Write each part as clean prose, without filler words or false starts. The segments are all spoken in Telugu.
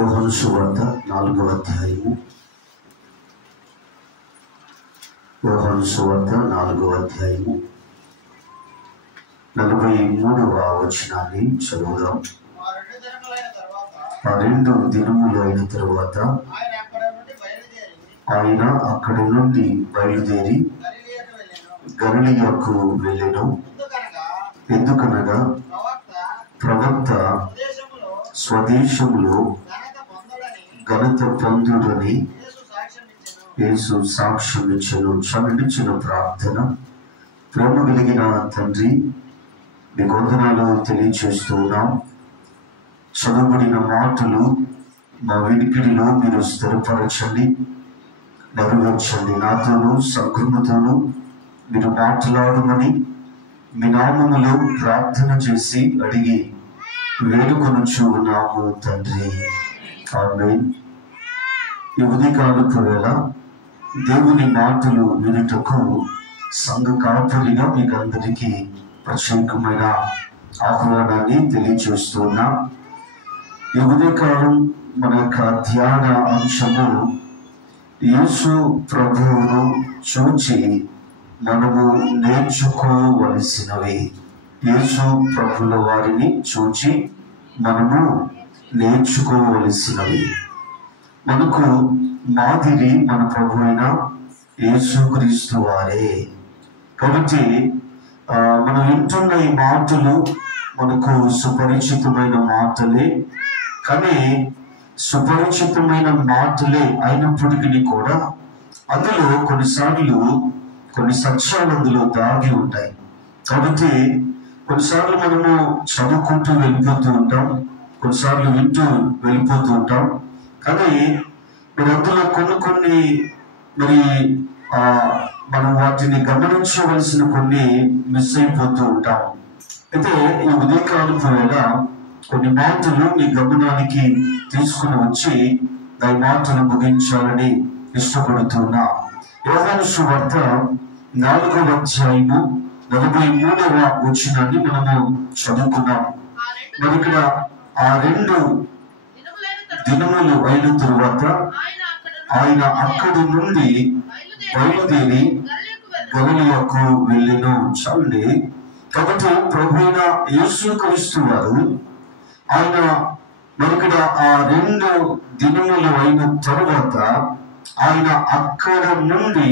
యోహాను సువార్త 4వ అధ్యాయము. యోహాను సువార్త 4వ అధ్యాయము 43వ వచనాన్ని చదువుదాం. ఆ 2 దినములు అయిన తరువాత ఆయన అక్కడి నుండి బయలుదేరి గలిలయకు వెళ్ళెను. ఎందుకనగా ప్రవక్త స్వదేశంలో ఘనత పొందుడని యేసు సాక్ష్యం ఇచ్చెను. చదివించిన ప్రార్థన. ప్రేమ కలిగిన తండ్రి, మీ వందనాలు తెలియచేస్తూ ఉన్నాం. చదవబడిన మాటలు మా వినికిడిలో మీరు స్థిరపరచండి, నెరవేర్చండి. నాతోనూ సంఘముతోనూ మీరు మాట్లాడమని మీ నామములో ప్రార్థన చేసి అడిగి వేడుకొనుచు ఉన్నాము తండ్రి. ఆమేన్. ఈ ఉదయకాలపు వేళ దేవుని మాటలు వినుటకు సంఘ కాపరిగా మీకు అందరికీ ప్రత్యేకమైన ఆహ్వానాన్ని తెలియజేస్తున్నా. ఈ ఉదయకాలం మన యొక్క ధ్యాన అంశము యేసు ప్రభువును చూచి మనము నేర్చుకోవలసినవి. యేసు ప్రభుల వారిని చూచి మనము నేర్చుకోవలసినవి. మనకు మాదిరి మన ప్రభు అయిన యేసుక్రీస్తు వారే. కాబట్టి మనం వింటున్న ఈ మాటలు మనకు సుపరిచితమైన మాటలే. కానీ సుపరిచితమైన మాటలే అయినప్పటికీ కూడా అందులో కొన్ని సత్యాలు అందులో దాగి ఉంటాయి. కాబట్టి కొన్నిసార్లు మనము చదువుకుంటూ వెళ్ళిపోతూ ఉంటాం, కొన్నిసార్లు వింటూ వెళ్ళిపోతూ ఉంటాం. కానీ మరి అందులో కొన్ని మనం వాటిని గమనించవలసిన కొన్ని మిస్ అయిపోతూ ఉంటాం. అయితే ఈ ఉదయకాలపు వేళ కొన్ని మాటలు మీ గమనానికి తీసుకుని వచ్చి ఆ మాటలు ముగించాలని ఇష్టపడుతున్నా. యోహాను సువార్త 4వ అధ్యాయము 43వ వచనాన్ని మనము చదువుకున్నాం. మరి ఇక్కడ ఆ 2 దినములు అయిన తరువాత ఆయన అక్కడి నుండి బయలుదేరి గలిలయకు వెళ్ళెను. చాలండి. కాబట్టి ప్రభువైన యేసుక్రీస్తు వారు ఆయన మరి ఇక్కడ ఆ 2 దినములు అయిన తరువాత ఆయన అక్కడ నుండి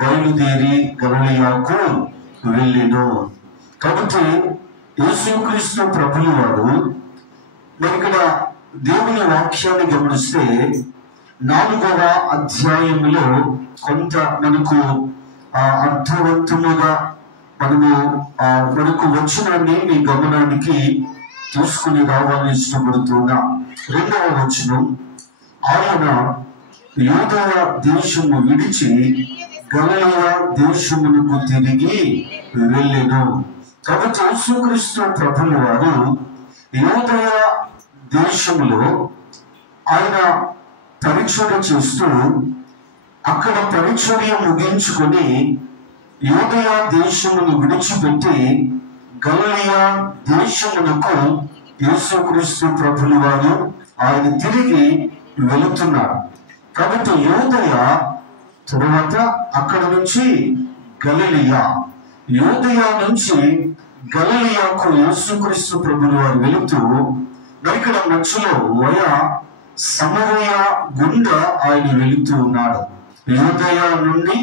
బయలుదేరి గలిలయకు వెళ్ళెను. కాబట్టి యేసుక్రీస్తు ప్రభుల వారు మరి ఇక్కడ దేవుని వాక్యాన్ని గమనిస్తే 4వ అధ్యాయములో కొంత మనకు అర్థవంతముగా మనకు వచనాన్ని మీ గమనానికి తీసుకుని రావాలని ఇష్టపడుతున్నా. 2వ వచనం, ఆయన యూదయ దేశము విడిచి గలిలయ దేశమునకు తిరిగి వెళ్ళెను. కాబట్టి యేసుక్రీస్తు ప్రభుల వారు యూదయ దేశంలో ఆయన పరిచర్య చేస్తూ అక్కడ పరిచర్య ముగించుకొని యూదయ దేశమును విడిచిపెట్టి గలిలయ దేశమునకు యేసుక్రీస్తు ప్రభుల వారు ఆయన తిరిగి వెళుతున్నారు. కాబట్టి యూదయ తరువాత అక్కడ నుంచి గలిలయ, యూదయ నుంచి గలిలయకు యేసుక్రీస్తు ప్రభుల వారు వెళుతూ మరి ఇక్కడ మధ్యలో సమరయ గుండా ఆయన వెళుతూ ఉన్నాడు. యూదయ నుండి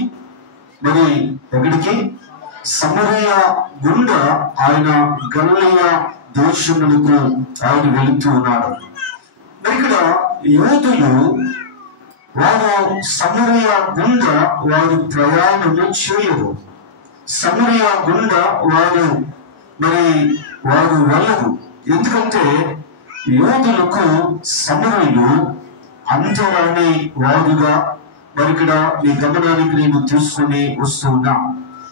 మరి ఎక్కడికి? సమరయ గుండా ఆయన గలిలయ దేశములకు ఆయన వెళుతూ ఉన్నాడు. మరి ఇక్కడ యూదులు వారు సమరయ గుండా వారు ప్రయాణము చేయరు. సమరయ గుండా వారు వెళ్ళరు. ఎందుకంటే యూదులకు సమరయులు అంతరాని వారుగా మరి ఇక్కడ మీ గమనానికి నేను తీసుకుని వస్తున్నా.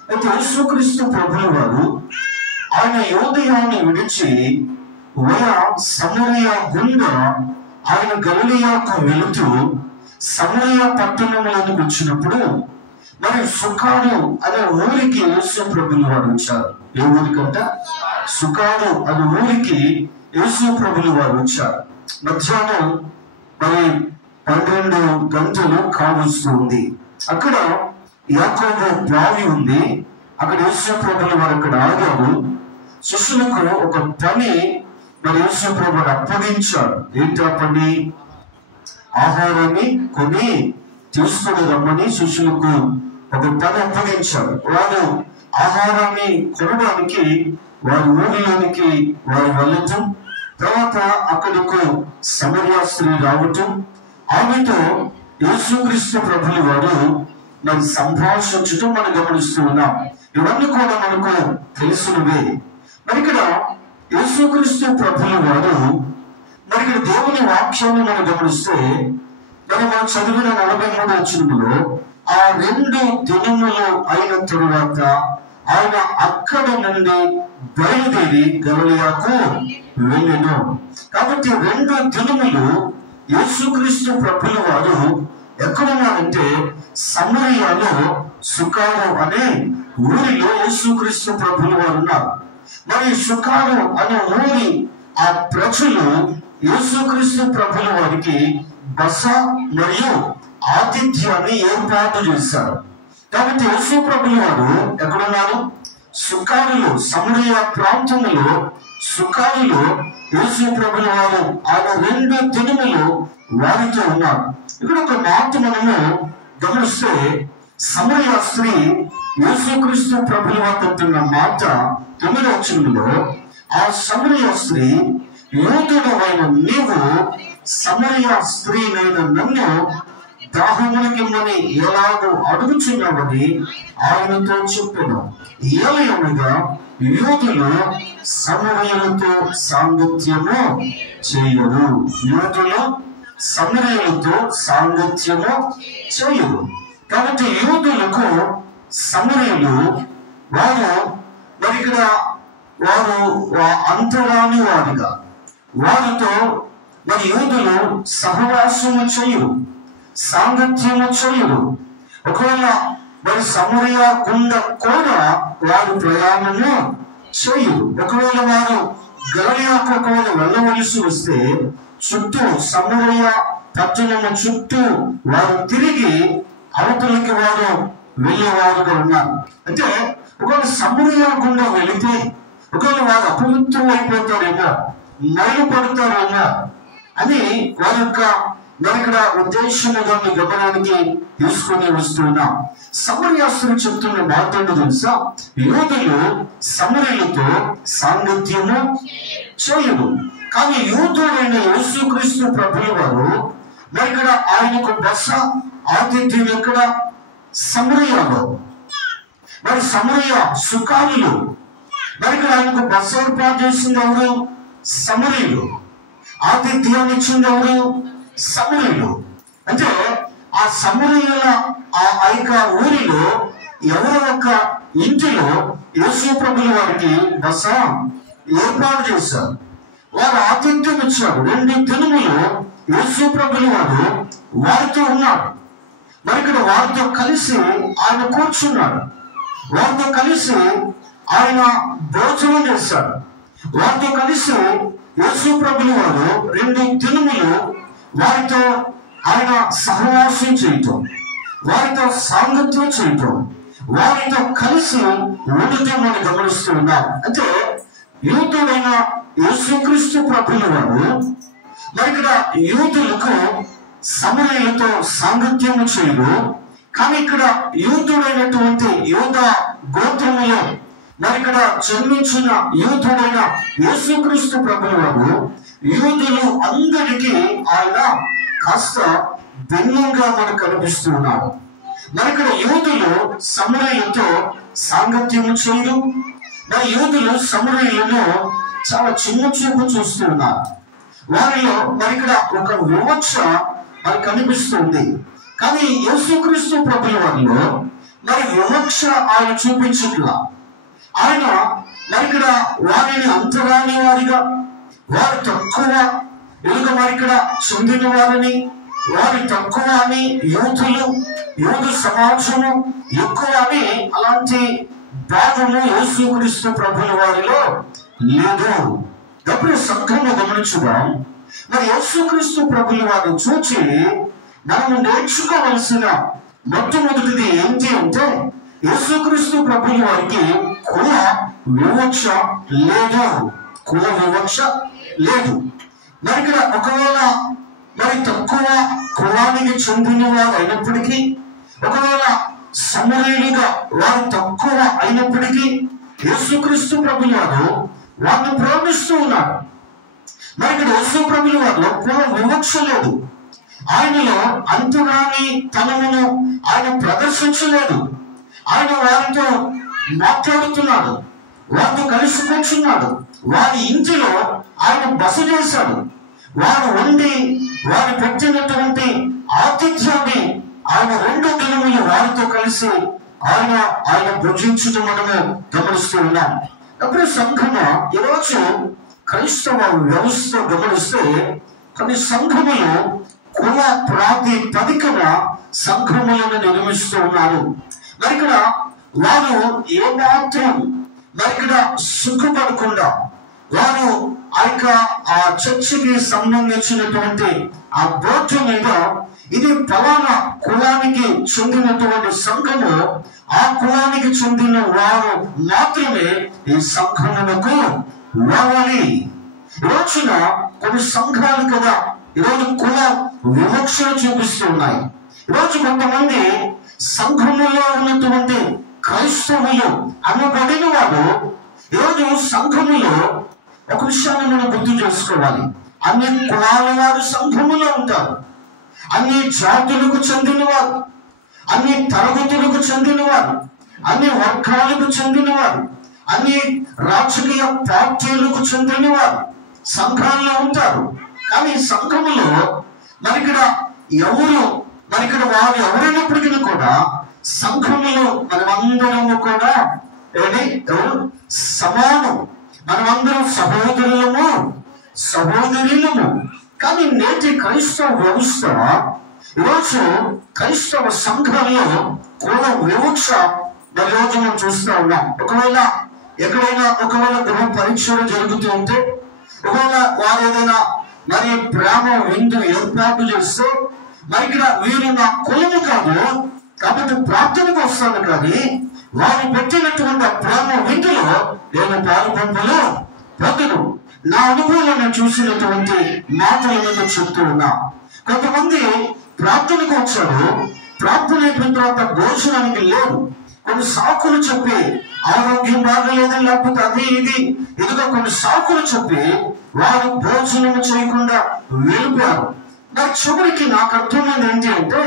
అయితే యేసుక్రీస్తు ప్రభుల వారు ఆయన యూదయాన్ని విడిచి సమరయ గుండా ఆయన గలిలయకు వెళుతూ సమరయ పట్టణంలోకి వచ్చినప్పుడు మరి సుకారు అనే ఊరికి యేసు ప్రభుల వారు వచ్చారు. ఏ ఊరికంట? సుకారు అనే ఊరికి యేసు ప్రభుల వారు వచ్చారు. మధ్యాహ్నం మరి 12 గంటలు కావస్తుంది. అక్కడ యాకోబు బావి ఉంది. అక్కడ యేసు ప్రభువులు వారు అక్కడ ఆగారు. శిష్యులకు ఒక పని మరి యేసు ప్రభువులు అప్పగించాడు. ఏంటా పని? ఆహారాన్ని కొని తీసుకొని రమ్మని శిష్యులకు ఒక పని అప్పగించాడు. వారు ఆహారాన్ని కొనడానికి వారి ఊరిలోనికి వారు వెళ్ళటం, తర్వాత అక్కడకు సమరయ స్త్రీ రావటం, ఆమెతో యేసుక్రీస్తు ప్రభువులు వారు మరి సంభాషించటం మనం గమనిస్తూ ఉన్నాం. ఇవన్నీ కూడా మనకు తెలుసున్నవే. మరి ఇక్కడ యేసుక్రీస్తు ప్రభువులు వారు మరి ఇక్కడ దేవుని వాక్యాన్ని మనం గమనిస్తే మరి మనం చదివిన 43వ వచనంలో ఆ 2 దినములు అయిన తరువాత ఆయన అక్కడ నుండి బయలుదేరి గలిలయకు వెళ్ళెను. కాబట్టి 2 దినములు యేసుక్రీస్తు ప్రభువులు వారు ఎక్కడున్నారంటే సమరయలో సుకారు అనే ఊరిలో యేసుక్రీస్తు ప్రభువులు వారు ఉన్నారు. మరి సుకారు అనే ఊరి ఆ ప్రజలు యేసుక్రీస్తు ప్రభువుల వారికి బస మరియు ఆతిథ్యాన్ని ఏర్పాటు చేశారు. కాబట్టి యేసు ప్రభువుల వారు ఎక్కడున్నారు? సుకారులో, సమరయ ప్రాంతంలో సుకారులో యేసు ప్రభువుల వారు ఆయన 2 దినములు వారితో ఉన్నారు. ఇక్కడ ఒక మాట మనము గమనిస్తే సమరయ స్త్రీ యేసుక్రీస్తు ప్రభువుల వారు చెప్తున్న మాట 9వ వచనంలో, ఆ సమరయ స్త్రీ, యూదుడు అయిన నీవు సమరయ స్త్రీనైన నన్ను దాహమునికిమ్మని ఎలాగో అడుగుచున్నావని ఆయనతో చెప్పెను. ఏలయనగా యూదులు సమరయులతో సాంగత్యము చేయరు. యూదులు సమరయులతో సాంగత్యము చేయరు. కాబట్టి యూదులకు సమరయులు వారు మరి ఇక్కడ వారు అంతరాని వారిగా, వారితో మరి యూదులు సహవాసము చేయరు, సాంగత్యము చేయరు. ఒకవేళ మరి సమరయ గుండా కూడా వారు ప్రయాణము చేయరు. ఒకవేళ వారు గలిలయకు ఒకవేళ వెళ్ళవలసి వస్తే చుట్టూ సమరయ పట్టణము చుట్టూ వారు తిరిగి అవతలికి వారు వెళ్ళేవారుగా ఉన్నారు. అంటే ఒకవేళ సమరయ గుండా వెళితే ఒకవేళ వారు అపవిత్రం అయిపోతారేమో, మైలు పడతారేమో అని వారి యొక్క ఇక్కడ ఉద్దేశముగా మీ గమనానికి తీసుకొని వస్తున్నాం. సమరయాస్తులు చెప్తున్న మాట తెలుసా? యూదులు సమరయులతో సాంగత్యము చేయరు. కానీ యూదుడైన యేసుక్రీస్తు ప్రభువుల వారు మరి ఇక్కడ ఆయనకు బస ఆతిథ్యం ఎక్కడ? సమరయలో. మరి సమరయ సుకారులు మరి ఇక్కడ ఆయనకు బస ఏర్పాటు చేసింది ఎవరు? సమరయులు. ఆతిథ్యాన్ని ఇచ్చింది ఎవరు? సమరయులు. అంటే ఆ సమరయుల ఆ యొక్క ఊరిలో ఎవరో ఒక ఇంటిలో యేసు ప్రభువుల వారికి బస ఏర్పాటు చేశారు. వారు ఆతిథ్యం ఇచ్చారు. 2 దినములు యేసు ప్రభువుల వారు వారితో ఉన్నారు. మరి ఇక్కడ వారితో కలిసి ఆయన కూర్చున్నాడు. వారితో కలిసి ఆయన భోజనం చేశాడు. వారితో కలిసి యేసు ప్రభువుల వారు 2 దినములు వారితో ఆయన సహవాసం చేయటం, వారితో సాంగత్యం చేయటం, వారితో కలిసి ఉండటం మనం గమనిస్తూ ఉన్నాం. అంటే యూదుడైన యేసుక్రీస్తు ప్రభువుల వారు మరి ఇక్కడ యూదులకు సమరయులతో సాంగత్యము చేయరు. కానీ ఇక్కడ యూదుడైనటువంటి యూదా గోత్రములో మరి ఇక్కడ జన్మించిన యూదుడైన యేసుక్రీస్తు ప్రభువుల వారు యూదులు అందరికీ ఆయన కాస్త భిన్నంగా మనకు కనిపిస్తూ ఉన్నారు. మరి ఇక్కడ యూదులు సమరయులతో సాంగత్యము చేయరు. మరి యూదులు సమరయులను చాలా చిన్న చూపు చూస్తూ ఉన్నారు. వారిలో మరి ఇక్కడ ఒక వివక్ష మనకు కనిపిస్తుంది. కానీ యేసుక్రీస్తు ప్రభువుల వారిలో మరి వివక్ష ఆయన చూపించట్లా. ఆయన మరి ఇక్కడ వారిని అంతరాని వారిగా, వారు తక్కువ ఎలుక మరి ఇక్కడ చెందిన వారిని, వారి తక్కువ అని యూదు సమాజము ఎక్కువ అని అలాంటి భావము యేసుక్రీస్తు ప్రభువుల వారిలో లేదు. డబ్బు సంఘము గమనించుదాం. మరి యేసుక్రీస్తు ప్రభుల వారిని చూచి మనము నేర్చుకోవలసిన మొట్టమొదటిది ఏంటి అంటే, యేసుక్రీస్తు ప్రభుల వారికి కుల వివక్ష లేదు. కుల వివక్ష లేదు. మరి ఇక్కడ ఒకవేళ మరి తక్కువ కులానికి చెందిన వారు అయినప్పటికీ, ఒకవేళ సమరీలుగా వారు తక్కువ అయినప్పటికీ యేసుక్రీస్తు ప్రభుల వారు వారిని ప్రేమిస్తూ ఉన్నారు. మరి ఇక్కడ యేసు ప్రభుల వారిలో కుల వివక్ష లేదు. ఆయనలో అంతురాని తనమును ఆయన ప్రదర్శించలేదు. ఆయన వారితో మాట్లాడుతున్నాడు, వారితో కలిసి కూర్చున్నాడు, వారి ఇంటిలో ఆయన బస చేశాడు. వారు వండి వారు పెట్టినటువంటి ఆతిథ్యాన్ని ఆయన 2 దినములు వారితో కలిసి ఆయన భుజించడం మనము గమనిస్తూ ఉన్నాం. అప్పుడు సంఘము ఈరోజు క్రైస్తవ వ్యవస్థ గమనిస్తే కొన్ని సంఘములు కుల ప్రాతిపదికన సంఘములను నిర్మిస్తూ ఉన్నారు. మరి ఇక్కడ వారు ఏమాత్రం మరి ఇక్కడ సుఖపడకుండా వారు ఆ చర్చికి సంబంధించినటువంటి ఆ బోర్డు మీద ఇది ఫలానా కులానికి చెందినటువంటి సంఘము, ఆ కులానికి చెందిన వారు మాత్రమే ఈ సంఘములకు రావాలి. ఈరోజున కొన్ని సంఘాలు కదా ఈరోజు కుల వివక్షను చూపిస్తూ ఉన్నాయి. ఈరోజు కొంతమంది సంఘములో ఉన్నటువంటి క్రైస్తవులు అనబడిన వారు ఈరోజు సంఘములో ఒక విషయాన్ని మనం గుర్తు చేసుకోవాలి. అన్ని కులాల వారు సంఘములో ఉంటారు, అన్ని జాతులకు చెందినవారు, అన్ని తరగతులకు చెందినవారు, అన్ని వర్గాలకు చెందినవారు, అన్ని రాజకీయ పార్టీలకు చెందినవారు సంఘాల్లో ఉంటారు. కానీ సంఘములో వారు ఎవరైనప్పటికీ కూడా సంఘములో మనమందరము కూడా సమానం, మనమందరం సహోదరులము. కానీ నేటి క్రైస్తవ వ్యవస్థ ఈరోజు క్రైస్తవ సంఘాల్లో కుల వివక్ష ఈరోజు మనం చూస్తూ ఉన్నాం. ఒకవేళ గృహ పరీక్షలు జరుగుతూ ఉంటే, ఒకవేళ వారు ఏదైనా మరి ప్రేమ విందు ఏర్పాటు చేస్తే, మరి ఇక్కడ వీరు నా కులము కాదు కాబట్టి ప్రార్థనకు వస్తాను, కానీ వారు పెట్టినటువంటి ప్రేమ విందులో నేను పాల్గొనలో పొందను. నా అనుభవాలను చూసినటువంటి మాటలను చెప్తూ ఉన్నా. కొంతమంది ప్రార్థనకు వచ్చారు, ప్రార్థన అయిపోయిన తర్వాత భోజనానికి లేదు, కొన్ని సాకులు చెప్పి ఆరోగ్యం బాగలేదు, లేకపోతే అది ఇదిగా కొన్ని సాకులు చెప్పి వారు భోజనం చేయకుండా వెళ్ళిపోయారు. మరి చివరికి నాకు అర్థమైంది ఏంటి అంటే,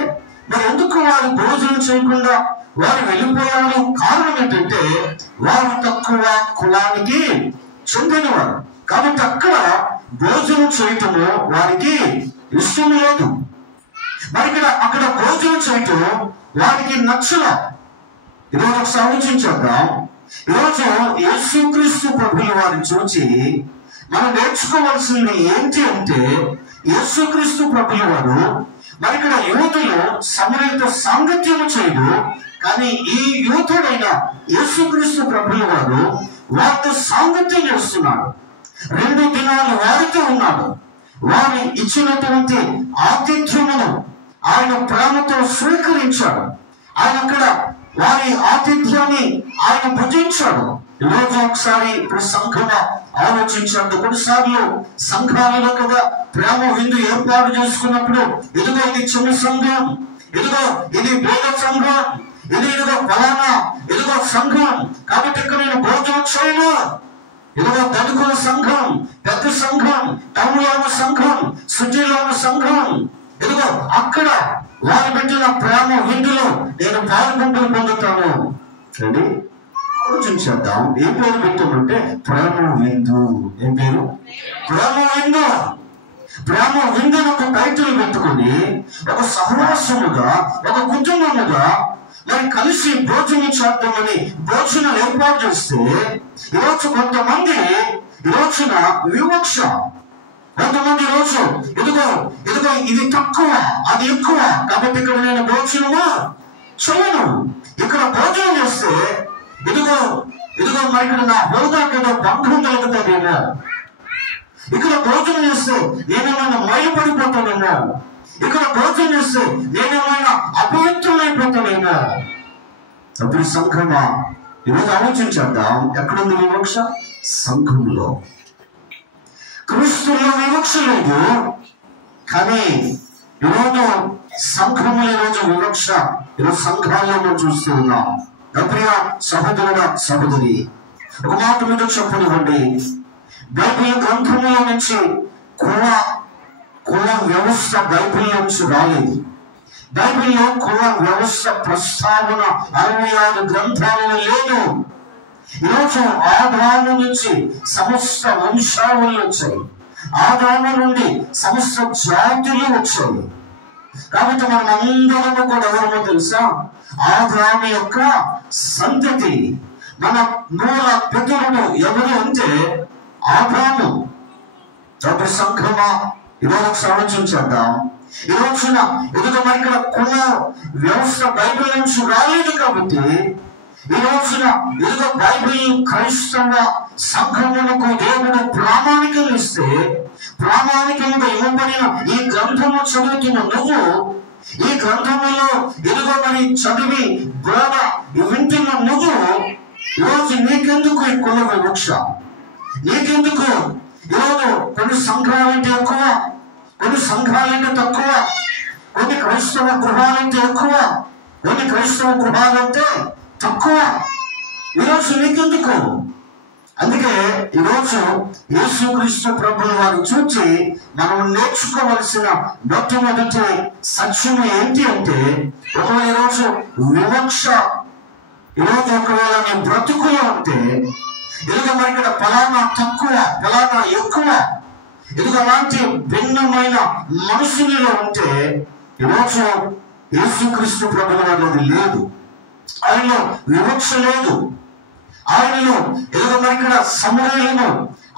మరి ఎందుకు వారు భోజనం చేయకుండా వారు వెళ్ళిపోయారు? కారణం ఏంటంటే వారు తక్కువ కులానికి చెందినవారు కాబట్టి అక్కడ భోజనం చేయటము వారికి ఇష్టం లేదు. మరి అక్కడ భోజనం చేయటం వారికి నచ్చల. ఈరోజు ఒకసారి ఆలోచించేద్దాం. ఈరోజు యేసుక్రీస్తు ప్రభుల వారిని చూసి మనం నేర్చుకోవాల్సింది ఏంటి అంటే, యేసుక్రీస్తు ప్రభుల వారు మరి ఇక్కడ యూదులు సమరయులతో సాంగత్యము చేయడు, కానీ ఈ యూదుడైన యేసుక్రీస్తు ప్రభుల వారు వారితో సాంగత్యం చేస్తున్నాడు. 2 దినాలు వారితో ఉన్నాడు. వారి ఇచ్చినటువంటి ఆతిథ్యమును ఆయన ప్రేమతో స్వీకరించాడు. ఆయన అక్కడ వారి ఆతిథ్యాన్ని ఆయన భుజించాడు. ఈరోజు ఒకసారి ఇప్పుడు సంఘంగా ఆలోచించాడు. కొన్నిసార్లు సంఘాలలో కదా ప్రేమ విందు ఏర్పాటు చేసుకున్నప్పుడు, ఇదిగో ఇది చిన్న సంఘం, ఇదిగో ఇది పేద సంఘం, ఇదిగో ఫలానా ఇదిగో సంఘం, కాబట్టి ఇక్కడ నేను భోజనం చేయను. ఇదిగో ధనికుల సంఘం, పెద్ద సంఘం, టౌన్లో ఉన్న సంఘం, సిటీలో ఉన్న సంఘం, ఇదిగో అక్కడ వారు పెట్టిన ప్రేమ విందులో నేను పాల్గొంటూ పొందుతాను. అండి ఆలోచించేద్దాం. ఏ పేరు పెట్టామంటే ప్రేమ విందు. ఏం పేరు? ప్రేమ విందు. ప్రేమ విందును ఒక టైటిల్ పెట్టుకుని ఒక సహవాసముగా, ఒక కుటుంబముగా మరి కలిసి భోజనం చేద్దామని భోజనం ఏర్పాటు చేస్తే, ఈరోజు కొంతమంది ఈరోజున వివక్ష, కొంతమంది ఈరోజు ఇదిగో ఇది తక్కువ అది ఎక్కువ కాబట్టి ఇక్కడ నేను భోజనము చేయను. ఇక్కడ భోజనం చేస్తే ఇదిగో మరి ఇక్కడ నా హోదా కదా బంధం కలుగుతుందేమో, ఇక్కడ భోజనం చేస్తే ఏమన్నా భయపడిపోతానేమో, ఇక్కడ భోజనం చేస్తే నేనేమైనా అపవిత్రులైపోతానేమో. అప్పుడు సంఘమా, ఈరోజు ఆలోచించేద్దాం, ఎక్కడుంది వివక్ష? సంఘంలో. క్రీస్తులో వివక్ష లేదు, కానీ ఈరోజు సంఘములు ఈరోజు వివక్ష ఈరోజు సంఘాల్లో మనం చూస్తూ ఉన్నాం. ప్రియ సహోదరుడా సహోదరి, ఒక మాట మీద చెప్పనివ్వండి. బైబిల్ గ్రంథంలో నుంచి కుల వ్యవస్థ బైబిల్ నుంచి రాలేదు. బైబిల్లో కుల వ్యవస్థ ప్రస్తావన 66 గ్రంథాలలో లేదు. ఈరోజు ఆదాము నుంచి సమస్త వంశావళులు వచ్చాయి, ఆదాము నుండి సమస్త జాతులు వచ్చాయి. కాబట్టి మనం అందరము కూడా ఎవరో తెలుసా? ఆదాము యొక్క సంతతి. మన మూల పితరుడు ఎవరు అంటే ఆదాము. కాబట్టి సంఘమా, ఈరోజు ఆలోచించేద్దాం. ఈ రోజున ఎదుట మరి ఇక్కడ కుల వ్యవస్థ బైబిల్ నుంచి రాలేదు. కాబట్టి ఈ రోజున ఎదుట బైబిల్ క్రైస్తవ సంఘములకు దేవుడు ప్రామాణికంగా ఇస్తే, ప్రామాణికంగా ఇవ్వబడిన ఈ గ్రంథము చదువుతున్న నువ్వు, ఈ గ్రంథములో ఎదుగో మరి చదివి బోధ వింటున్న నువ్వు, ఈరోజు నీకెందుకు ఈ కుల వివక్ష? నీకెందుకు ఈరోజు కొన్ని సంఘాలంటే ఎక్కువ, కొన్ని సంఘాలంటే తక్కువ, కొన్ని క్రైస్తవ గృహాలంటే ఎక్కువ, కొన్ని క్రైస్తవ గృహాలంటే తక్కువ? ఈరోజు నీకెందుకు? అందుకే ఈరోజు యేసుక్రీస్తు ప్రభువుని వారు చూచి మనం నేర్చుకోవలసిన మొట్టమొదటి సత్యం ఏంటి అంటే, ఒకవేళ ఈరోజు వివక్ష, ఈరోజు ఒకవేళ నీ బ్రతుకులో ఉంటే, ఇదిగో మరి ఇక్కడ ఫలానా తక్కువ ఫలానా ఎక్కువ, ఇదిగో అలాంటి భిన్నమైన మనుషులలో ఉంటే, ఈరోజు యేసుక్రీస్తు ప్రభువుని వారిది లేదు. ఆయనలో వివక్ష లేదు. ఆయనలో ఏదో మరి ఇక్కడ సమరయులను,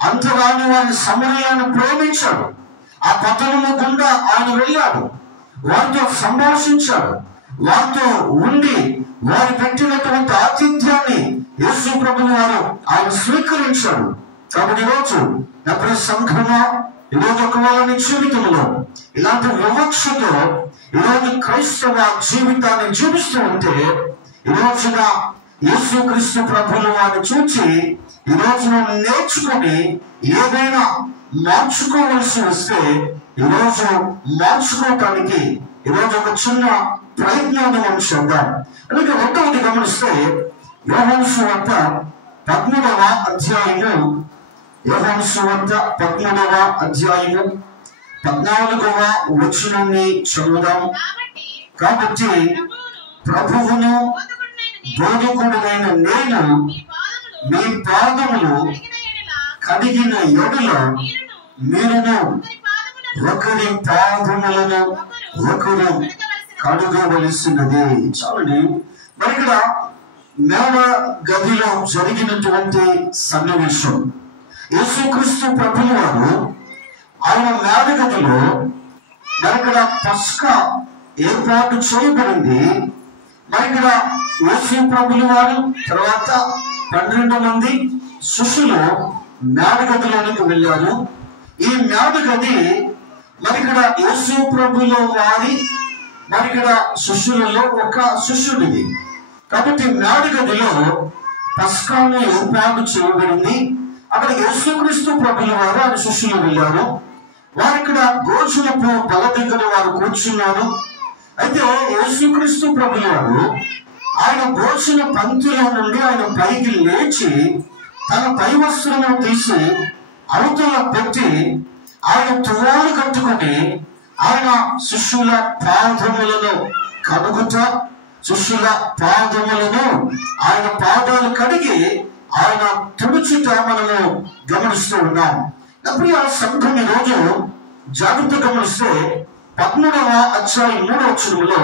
అంతరాని వారిని సమరయులను ప్రేమించాడు. ఆ పట్టణము గుండా ఆయన వెళ్ళాడు, వారితో సంభాషించాడు, వారితో ఉండి వారు పెట్టినటువంటి ఆతిథ్యాన్ని యేసు ప్రభువు వారు ఆయన స్వీకరించాడు. కాబట్టి ఈరోజు ఎప్పుడు సంఘమా, ఈరోజు ఒకవేళ నీ జీవితంలో ఇలాంటి వివక్షతో ఈరోజు క్రైస్తవ జీవితాన్ని జీవిస్తూ ఉంటే, ఈరోజున యేసుక్రీస్తు ప్రభువుని వారిని చూచి ఈరోజు నేర్చుకొని ఏదైనా మార్చుకోవలసి వస్తే, ఈరోజు మార్చుకోవటానికి ఈరోజు ఒక చిన్న ప్రయత్నాన్ని మనం చేద్దాం. అందుకే రెండవది గమనిస్తే, యోహాను సువార్త 13వ అధ్యాయము, యోహాను సువార్త 13వ అధ్యాయము 14వ వచనాన్ని చదువుదాం. కాబట్టి ప్రభువును బోధకుడైన నేను మీ పాదములు కడిగిన ఎడల మీరును ఒకరి పాదములను ఒకరు కడుగవలసినది. చాలండి. మరి ఇక్కడ మేడ గదిలో జరిగినటువంటి సన్నివేశం, యేసుక్రీస్తు ప్రభువు వారు ఆయన మేడ గదిలో మరి ఇక్కడ పస్కా ఏర్పాటు చేయబడింది. మరి ఇక్కడ యేసు ప్రభువు వారు తర్వాత 12 మంది శిష్యులు మేడ గదిలోనికి వెళ్ళారు. ఈ మేడ గది మరి ఇక్కడ యేసు ప్రభువు వారి మరి ఇక్కడ శిష్యులలో ఒక శిష్యుడిది. కాబట్టి మేడ గదిలో పస్కాను ఏర్పాటు చేయబడింది. అక్కడ యేసుక్రీస్తు ప్రభువు వారు ఆయన శిష్యులు వెళ్ళారు. వారు ఇక్కడ భోజనపు బల దగ్గర వారు కూర్చున్నారు. అయితే యేసుక్రీస్తు ప్రభువు వారు ఆయన భోజన పంక్తిలో నుండి ఆయన పైకి లేచి తన పై వస్త్రమును తీసి అవతల పెట్టి ఆయన తువాలు కట్టుకొని ఆయన శిష్యుల పాదములను కడుగుట, శిష్యుల పాదములను ఆయన పాదాలు కడిగి ఆయన తుడుచుట మనము గమనిస్తూ ఉన్నాం. అప్పుడు ఆ సంఘం ఈరోజు జాగ్రత్త గమనిస్తే 13వ అధ్యాయం 3వ వచనములో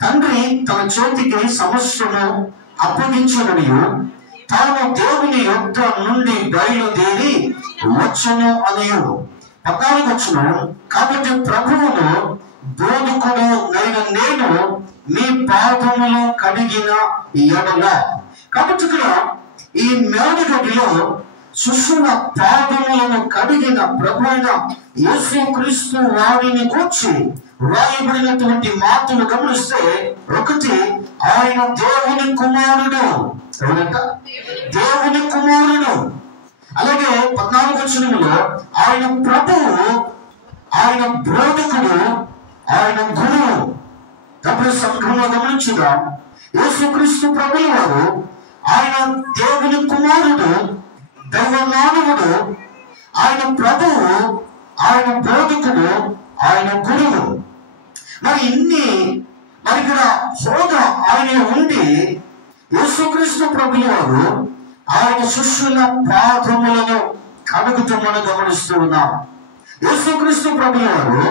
తండ్రి తన చేతికి సమస్తము అప్పగించమనియు తాను దేవుని యొద్ద నుండి బయలుదేరి వచ్చును అనియు 14వ వచనం. కాబట్టి ప్రభువును బోధకుడు నేను మీ పాదములు కడిగిన ఎడల. కాబట్టి ఇక్కడ ఈ మేడ గదిలో శిష్యుల పాదములను కడిగిన ప్రభు అయిన యేసుక్రీస్తు వారిని గూర్చి వ్రాయబడినటువంటి మాటలు గమనిస్తే, ఒకటి, ఆయన దేవుని కుమారుడు. ఎవరంట? దేవుని కుమారుడు. అలాగే 14వ వచనంలో ఆయన ప్రభువు, ఆయన బోధకుడు, ఆయన గురువు. డబ్బు సంఘంలో గమనించుదాం, యేసుక్రీస్తు ప్రభువు వారు ఆయన దేవుని కుమారుడు, దైవ మానవుడు, ఆయన ప్రభువు, ఆయన బోధకుడు, ఆయన గురువు. మరి ఇక్కడ హోదా ఆయన ఉండి యేసుక్రీస్తు ప్రభువు వారు ఆయన శిష్యుల పాదములను కడుగుతూ మనం గమనిస్తూ ఉన్నాం. యేసుక్రీస్తు ప్రభువు వారు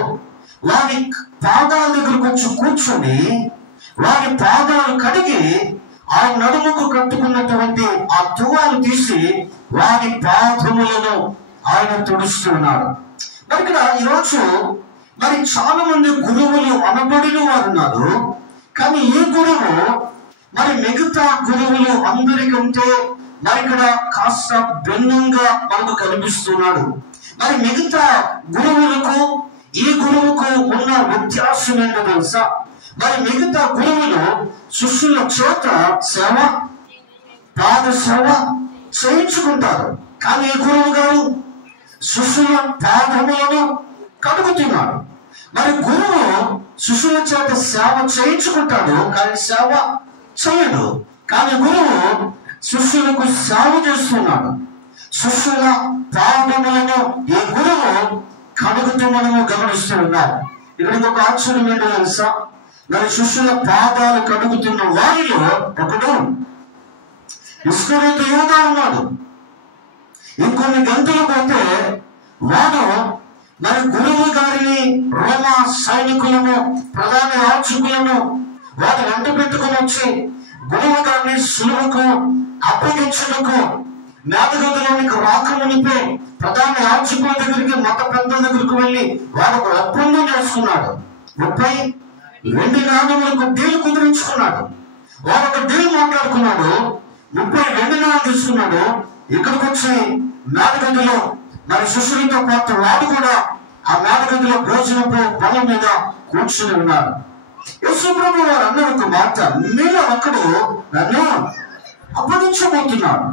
వారి పాదాల దగ్గరకు వచ్చి కూర్చొని వారి పాదాలు కడిగి ఆయన నడుముకు కట్టుకున్నటువంటి ఆ తువాలు తీసి వారి పాదములను ఆయన తుడుస్తూ ఉన్నాడు. మరి ఇక్కడ ఈరోజు మరి చాలా మంది గురువులు అనబడిన వారు ఉన్నారు. కానీ ఈ గురువు మరి మిగతా గురువులు అందరికంటే మరి ఇక్కడ కాస్త భిన్నంగా మనకు కనిపిస్తున్నాడు. మరి మిగతా గురువులకు ఈ గురువుకు ఉన్న వ్యత్యాసం ఏంటో తెలుసా? మరి మిగతా గురువులు శిష్యుల చేత సేవ, పాద సేవ చేయించుకుంటారు. కానీ ఈ గురువు గారు శిష్యుల పాదములను కడుగుతున్నాడు. మరి గురువు శిష్యుల చేత సేవ చేయించుకుంటాడు, కానీ సేవ చేయడు. కానీ గురువు శిష్యులకు సేవ చేస్తున్నాడు. శిష్యుల పాదములను ఈ గురువు కడుగుతూ మనము గమనిస్తూ ఉన్నాం. ఇక్కడ ఒక ఆశ్చర్యం ఏంటో తెలుసా? మరి శిష్యుల పాదాలు కడుగుతున్న వారిలో ఒకడు ఇస్కరియోతు యూదా ఉన్నాడు. ఇంకొన్ని గంటలు పోతే వాడు మరి గురువు గారిని, రోమా సైనికులను, ప్రధాన యాజకులను వాడు వెంట పెట్టుకుని వచ్చి గురువు గారిని సులువుకు అప్పగించుటకు మేధగదిలోనికి రాకమునిపే ప్రధాన యాజకుల దగ్గరికి, మత పెద్దల దగ్గరికి వెళ్ళి వాడు ఒక ఒప్పందం చేసుకున్నాడు. 30 నాణములకు డీల్ కుదిరించుకున్నాడు. వాడు ఒక డీల్ మాట్లాడుకున్నాడు. 30 నాణాలు తీసుకున్నాడు. ఇక్కడికి వచ్చి మేధగదిలో మరి శిష్యులతో పాటు వాడు కూడా ఆ మేధగదిలో భోజనపు బల మీద కూర్చుని ఉన్నాడు. యేసు ప్రభువు వారు అన్న ఒక మాట, మీలో ఒకడు నన్ను అప్పగించబోతున్నాడు.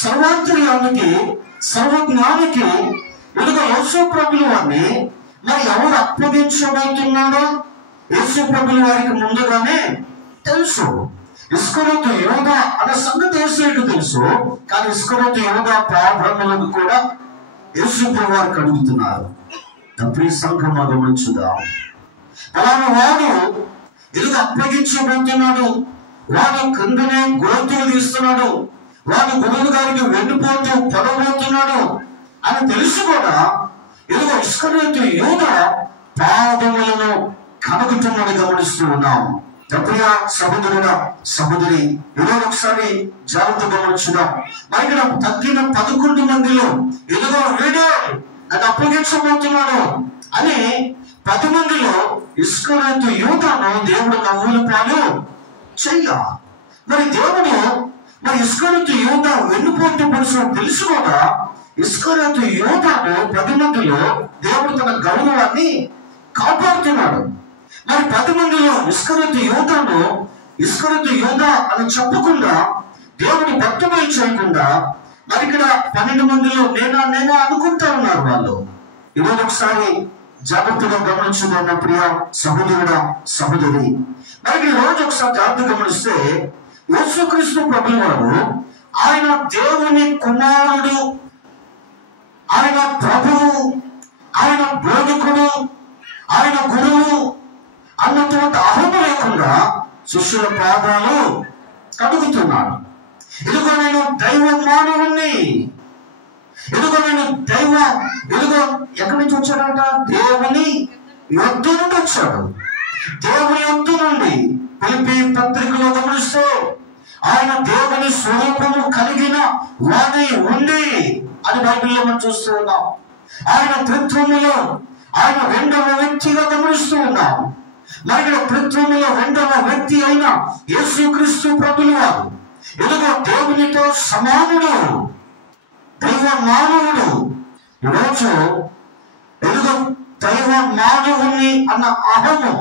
సర్వాంతర్యానికి, సర్వజ్ఞానికి ఇదిగో యేసు ప్రభువు వారిని మరి ఎవరు అప్పగించబోతున్నాడో యేసు ప్రభువు వారికి ముందుగానే తెలుసు. ఇస్కరియోతు యూదా అనే సంగతి యేసుకు తెలుసు. కానీ ఇస్కరియోతు యూదా పాదములను కూడా యేసు ప్రభువు వారికి అడుగుతున్నారు. ప్రియ సంఘం గమనించుదాం. అలాగే వాడు ఇదిగో అప్పగించబోతున్నాడు, వాడు క్రిందనే గోతులు తీస్తున్నాడు, వాడు గురువు గారికి వెన్నుపోతూ పడబోతున్నాడు అని తెలుసు కూడా ఇదిగో ఇస్కరియోతు యూదా పాదములను కడుగుతున్నాడు గమనిస్తూ ఉన్నాం. ప్రియ సహోదరుడా, సహోదరి, ఈరోజు ఒకసారి జాగ్రత్త గమనించుదాం. మరి ఇక్కడ తగ్గిన 11 మందిలో ఇదిగో వీడే అది అప్పగించబోతున్నాడు అని 10 మందిలో ఇస్కరియోతు యూదాను దేవుడు నవ్వుల పాలు చెయ్య. మరి దేవుడు మరి ఇస్కరియోతు యూదా వెన్నుపోటు పరిశ్రమ తెలుసు కూడా ఇస్కరియోతు యూదాను 10 మందిలో దేవుడు తన గౌరవాన్ని కాపాడుతున్నాడు. మరి 10 మందిలో ఇస్కరియోతు యూదా అని చెప్పకుండా దేవుడు భక్తుమై చేయకుండా మరి ఇక్కడ 12 మందిలో నేనా అనుకుంటా ఉన్నారు వాళ్ళు. ఈరోజు ఒకసారి జాగ్రత్తగా గమనించుకున్న ప్రియ సహోదరుడా, సహోదరి, మరి ఈ రోజు ఒకసారి జాగ్రత్త గమనిస్తే యేసుక్రీస్తు ప్రభువు వారు ఆయన దేవుని కుమారుడు, ఆయన ప్రభువు, ఆయన బోధకుడు, ఆయన గురువు అన్నటువంటి అర్హత లేకుండా శిష్యుల పాదాలు కడుగుతున్నాడు. ఇదిగో నేను దైవ మానవుణ్ణి, ఇదిగో ఎక్కడి నుంచి వచ్చాడంట? దేవుని యొద్ద నుండి వచ్చాడు. దేవుని యొద్ద నుండి పిలిపి పత్రికలో గమనిస్తే ఆయన దేవుని స్వరూపము కలిగిన వాడి ఉండి అని బైబిల్లో మనం చూస్తూ ఉన్నాం. ఆయన త్రిత్వములో ఆయన 2వ వ్యక్తిగా గమనిస్తూ ఉన్నాం. మరి త్రిత్వములో 2వ వ్యక్తి అయిన యేసుక్రీస్తు ప్రభువు వారు ఇదిగో దేవునితో సమానుడు, దైవ మానవుడు. ఈరోజు ఎదుగో దైవ మానవుని అన్న అహము,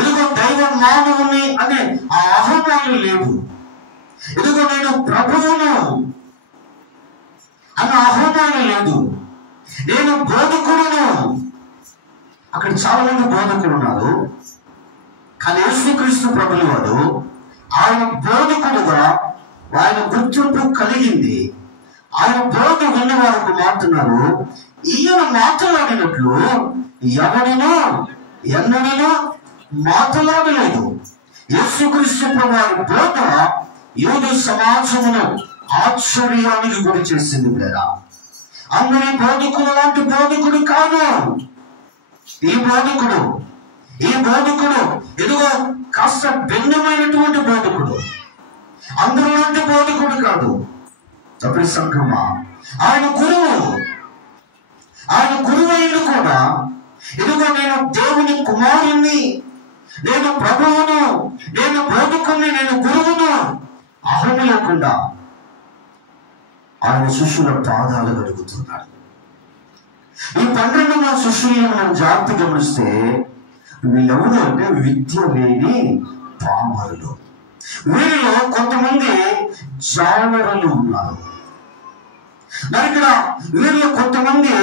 ఎదుగో దైవ మానవుని అనే ఆ అహమాలు లేదు. ఎదుగో నేను ప్రభువును అన్న అహమాలు లేదు. నేను బోధకుడును. అక్కడ చాలా మంది బోధకులు ఉన్నారు, కానీ యేసుక్రీస్తు ప్రభువు వారు ఆయన బోధకుడుగా ఆయన గుర్తింపు కలిగింది. ఆయన బోధ విన్న వారికి మాట్లాడుతున్నారు. ఈయన మాట్లాడినట్లు ఎవరినో ఎన్నడూ మాట్లాడలేదు. యేసుక్రీస్తు ప్రభువు వారి బోధ యూదు సమాజమును ఆశ్చర్యానికి గురి చేసింది. ప్రేరా, అందరి బోధకుడు లాంటి బోధకుడు కాదు ఈ బోధకుడు. ఈ బోధకుడు ఎదుగో కాస్త భిన్నమైనటువంటి బోధకుడు, అందరూ లాంటి బోధకుడు కాదు. తప్పి సంఘమా, ఆయన గురువు. ఆయన గురువైన కూడా ఎదుగో నేను దేవుని కుమారుణ్ణి, నేను ప్రభువును, నేను బోధకుని, నేను గురువును అహము లేకుండా ఆయన శిష్యుల పాదాలు గడుగుతున్నాడు. ఈ 12 మంది శిష్యులను మనం జాగ్రత్త గమనిస్తే వీళ్ళెవరు అంటే విద్య లేని పామరులు. వీరిలో కొంతమంది జానరులు ఉన్నారు. మరి ఇక్కడ వీరిలో కొంతమంది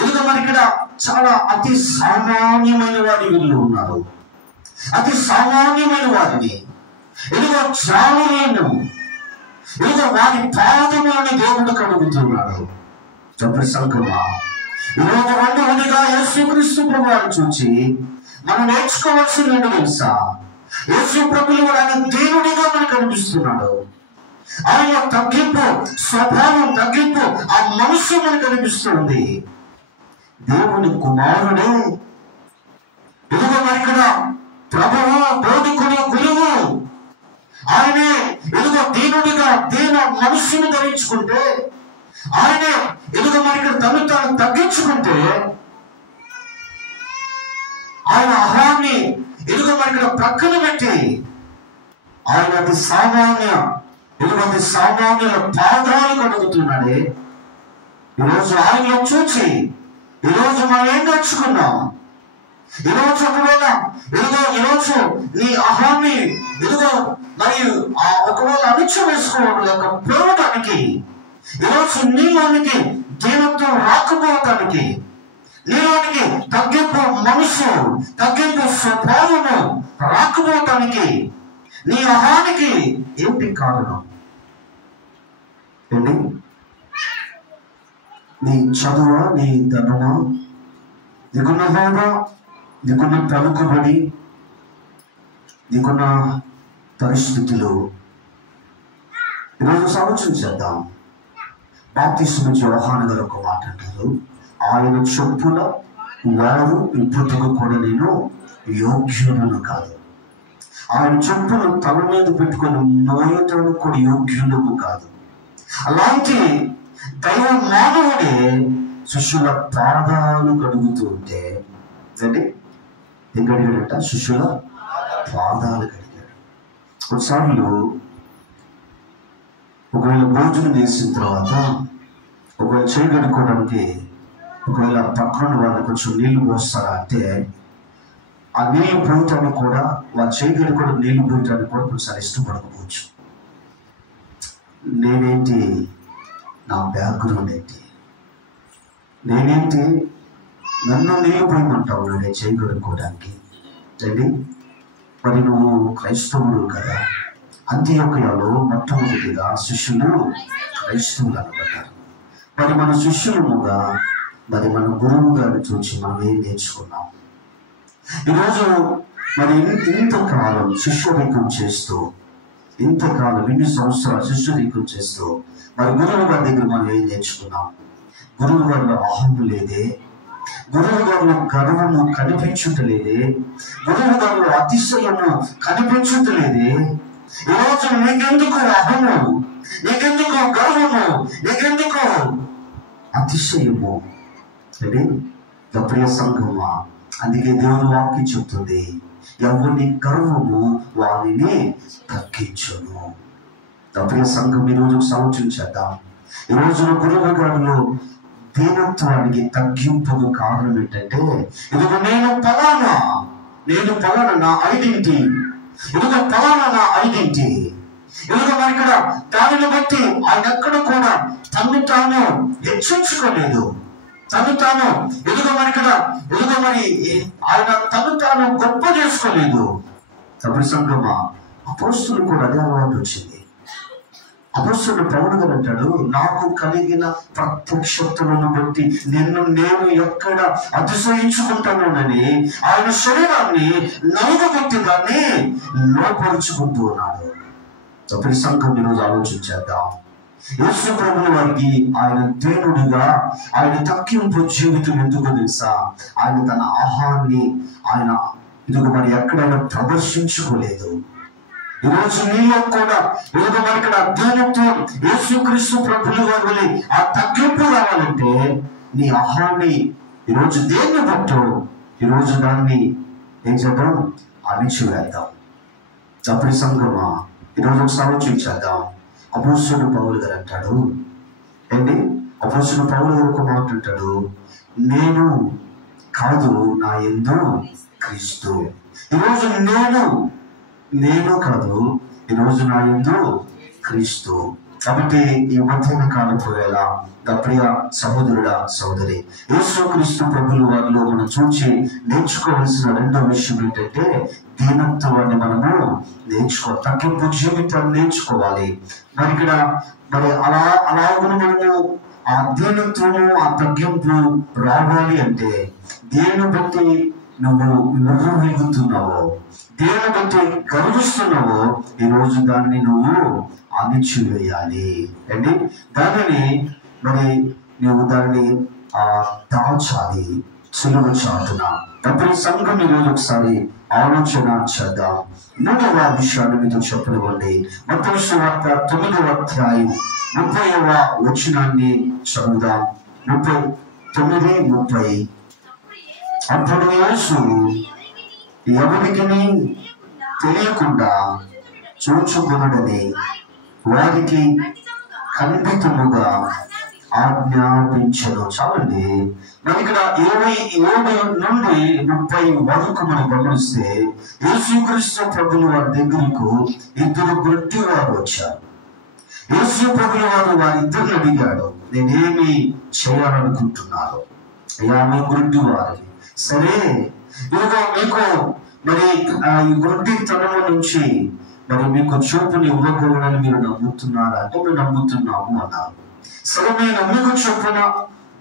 ఎదుగు మరి ఇక్కడ చాలా అతి సామాన్యమైన వారి వీళ్ళు ఉన్నారు. అతి సామాన్యమైన వారిని ఎదుగో జానరులను ఎదుగో వారి పాదములను దేవుడు కడుగుతున్నాడు. చెప్పి సంకమా, ఈరోజు రెండవదిగా యేసుక్రీస్తు ప్రభువును చూచి మనం నేర్చుకోవాల్సింది ఏంటో తెలుసా? యేసు ప్రభువు ఆయన దేవుడిగా మనకు కనిపిస్తున్నాడు. ఆయన తగ్గింపు స్వభావం, తగ్గింపు ఆ మనస్సు మనకు కనిపిస్తుంది. దేవుని కుమారుడే ఎదుగు మరి ఇక్కడ ప్రభువు, బోధకుడు, గురువు. ఆయనే ఎదుగు దీనుడిగా దీన మనస్సును ధరించుకుంటే, ఆయనే ఎదుగు మరి ఇక్కడ తను తగ్గించుకుంటే, ఆయన అహాన్ని ఎదుగు మరి ఇక్కడ ప్రక్కన పెట్టి ఆయన అతి సామాన్యుల పాదాలు కడుగుతున్నాడే. ఈరోజు ఆయనలో చూచి ఈరోజు మనం ఏం నేర్చుకున్నాం? ఈరోజు ఒకవేళ ఈరోజు నీ అహాన్ని మరియు ఒకవేళ అనిచ్చ వేసుకోవడానికి ఈరోజు నీలోనికి దీనత్వం రాకపోవటానికి, నీలోనికి తగ్గింపు మనసు, తగ్గింపు స్వభావము రాకపోవటానికి నీ అహానికి ఏంటి కారణం? ఏంటి? నీ చదువా, నీ ధనమా, నీకున్న హోదా, నీకున్న పలుకుబడి, నీకున్న పరిస్థితులు? ఈరోజు ఆలోచన చేద్దాం. బాప్తిస్మం ఇచ్చే యోహాను గారు ఒక మాట అంటారు, ఆయన చొప్పున వారు ఇప్పటికి కూడా నేను యోగ్యులను కాదు. ఆయన చొప్పును తల మీద పెట్టుకొని మోయటానికి కూడా యోగ్యులను కాదు. అలాంటి దైవ మానవుడే శిష్యుల పాదాలు కడుగుతూ ఉంటే ఏం కడిగాడట? శిష్యుల పాదాలు కడిగాడు. కొన్నిసార్లు ఒకవేళ భోజనం చేసిన తర్వాత ఒకవేళ చేయి కడుక్కోవడానికి ఒకవేళ పక్కన వాళ్ళు కొంచెం నీళ్లు పోస్తారా అంటే, ఆ నీళ్లు పోయటానికి కూడా వాళ్ళ చేయి కడుక్కోవడం, నీళ్లు పోయటానికి కూడా కొంచెం ఇష్టపడకపోవచ్చు. నేనేంటి, నా బ్యాక్గ్రౌండ్ ఏంటి, నేనేంటి, నన్ను నీళ్లు పోయమంటావు నాడే చేయి కడుక్కోవడానికి? రండి, మరి నువ్వు క్రైస్తవుడు కదా. అంత్యోక్యలో మొట్టమొదటిగా శిష్యులు క్రైస్తవులు అనబడ్డారు. మరి మన శిష్యులముగా మరి మన గురువు గారిని చూసి మనం ఏం నేర్చుకున్నాం? ఈరోజు మరి ఇంతకాలం శిష్యరికం చేస్తూ, ఇంతకాలం 2 సంవత్సరాలు శిష్యరికం చేస్తూ మరి గురువు గారి దగ్గర మనం ఏం నేర్చుకున్నాం? గురువు గారిలో అహము లేదే, గురువు గారిలో గర్వము కనిపించుటలేదే, గురువు గారిలో అతిశయము కనిపించుటలేదే. ఈరోజు నీకెందుకు అహము, నీకెందుకు గర్వము, నీకెందుకు అతిశయము? అంటే ప్రియ సంఘమా, అందుకే దేవుని వాక్యం చెప్తుంది, ఎవరి గర్వము వారిని తగ్గించును. ప్రియ సంఘం, ఈరోజు సంవత్సరం చేద్దాం. ఈరోజు గురువు గారిలో దీనత్వానికి తగ్గింపుకు కారణం ఏంటంటే, ఇదిగో నేను పలానా నా ఐడెంటిటీ, ఇదిగో పలానా నా ఐడెంటిటీ. ఇదిగో మరి ఇక్కడ దానిని బట్టి ఆయన ఎక్కడ కూడా తను తాను హెచ్చించుకోలేదు, తను తాను ఇదిగో మరి ఇక్కడ ఇదిగో మరి ఆయన తను తాను గొప్ప చేసుకోలేదు. తప్పుడు సంగమా అపోస్తులు కూడా అదే అలవాటు వచ్చింది. అపోస్తులు పౌలు గారు అంటాడు, నాకు కలిగిన ప్రత్యక్షతలను బట్టి నేను ఎక్కడ అతిశయించుకుంటానని ఆయన శరీరాన్ని నలుగబెట్టి దాన్ని లోపరుచుకుంటూ ఉన్నాడు. తప్పుడు సంఘం ఈరోజు ఆలోచించేద్దాం. యేసు ప్రభువు వారికి ఆయన దేవుడిగా ఆయన తగ్గింపు జీవితం ఎందుకు తెలుసా? ఆయన తన ఆహారాన్ని ఆయన ఇదిగో మరి ఎక్కడైనా ప్రదర్శించుకోలేదు. ఈరోజు నీలో కూడా ఏదో మరి ఇక్కడ దీనత్వం యేసుక్రీస్తు ప్రభువు వారి ఆ తగ్గింపు రావాలంటే నీ ఆహారాన్ని ఈరోజు దేన్ని బట్టో ఈరోజు దాన్ని ఏం చేద్దాం? అణిచివేద్దాం. తప్పుడు సంఘమా ఈరోజు ఒకసారి ఆలోచించేద్దాం. అపోస్తలుడు పౌలు గారు అంటాడు ఏంటి? అపోస్తలుడు పౌలు గారు ఒక మాట అంటాడు, నేను కాదు నా యందు క్రీస్తు. ఈరోజు నేను కాదు, ఈరోజు నా యందు క్రీస్తు. కాబట్టి ఈ మధ్యాహ్న కాలపు వేళ ప్రియ సహోదరుడా సహోదరి, యేసుక్రీస్తు ప్రభువుల వారిలో మనం చూసి నేర్చుకోవాల్సిన రెండో విషయం ఏంటంటే దీనత్వాన్ని మనము నేర్చుకోవాలి, తగ్గింపు జీవితాన్ని నేర్చుకోవాలి. మరి ఇక్కడ మరి అలాగే మనము ఆ దీనత్వము ఆ తగ్గింపు రావాలి అంటే దేని బట్టి నువ్వు విర్రవీగుతున్నావో, దేని బట్టి గర్విస్తున్నావో ఈరోజు దాన్ని నువ్వు అణిచివేయాలి అండి. దానిని మరి నువ్వు దాన్ని దాచాలి సులువు చాటున. ప్రతి సంఘం ఈరోజు ఒకసారి ఆలోచన చేద్దాం. 3వ విషయాన్ని మీతో చెప్పనివ్వండి. మత్తయి సువార్త 9వ అధ్యాయం 30వ వచనాన్ని చదువుదాం. 39:30. అప్పుడు యేసు ఎవరికి తెలియకుండా చూచుకొనుడని వారికి ఖండితముగా ఆజ్ఞాపించను. చాలండి. మరి ఇక్కడ 27 నుండి 30 వరకు మనం గమనిస్తే యేసుక్రీస్తు ప్రభువు వారి దగ్గరకు 2 గుడ్డి వారు వచ్చారు. యేసు ప్రభువు వారు వారిద్దరిని అడిగాడు, నేనేమి చేయాలనుకుంటున్నారు? అయ్యా మీ గుడ్డి వారిని, సరే ఇదిగో మీకు మరి ఈ గుడ్డితనము నుంచి మరి మీకు చూపుని ఇవ్వకూడదని మీరు నమ్ముతున్నారా అంటే మేము నమ్ముతున్నాము అన్నారు. సరే మీ నమ్మిక చొప్పున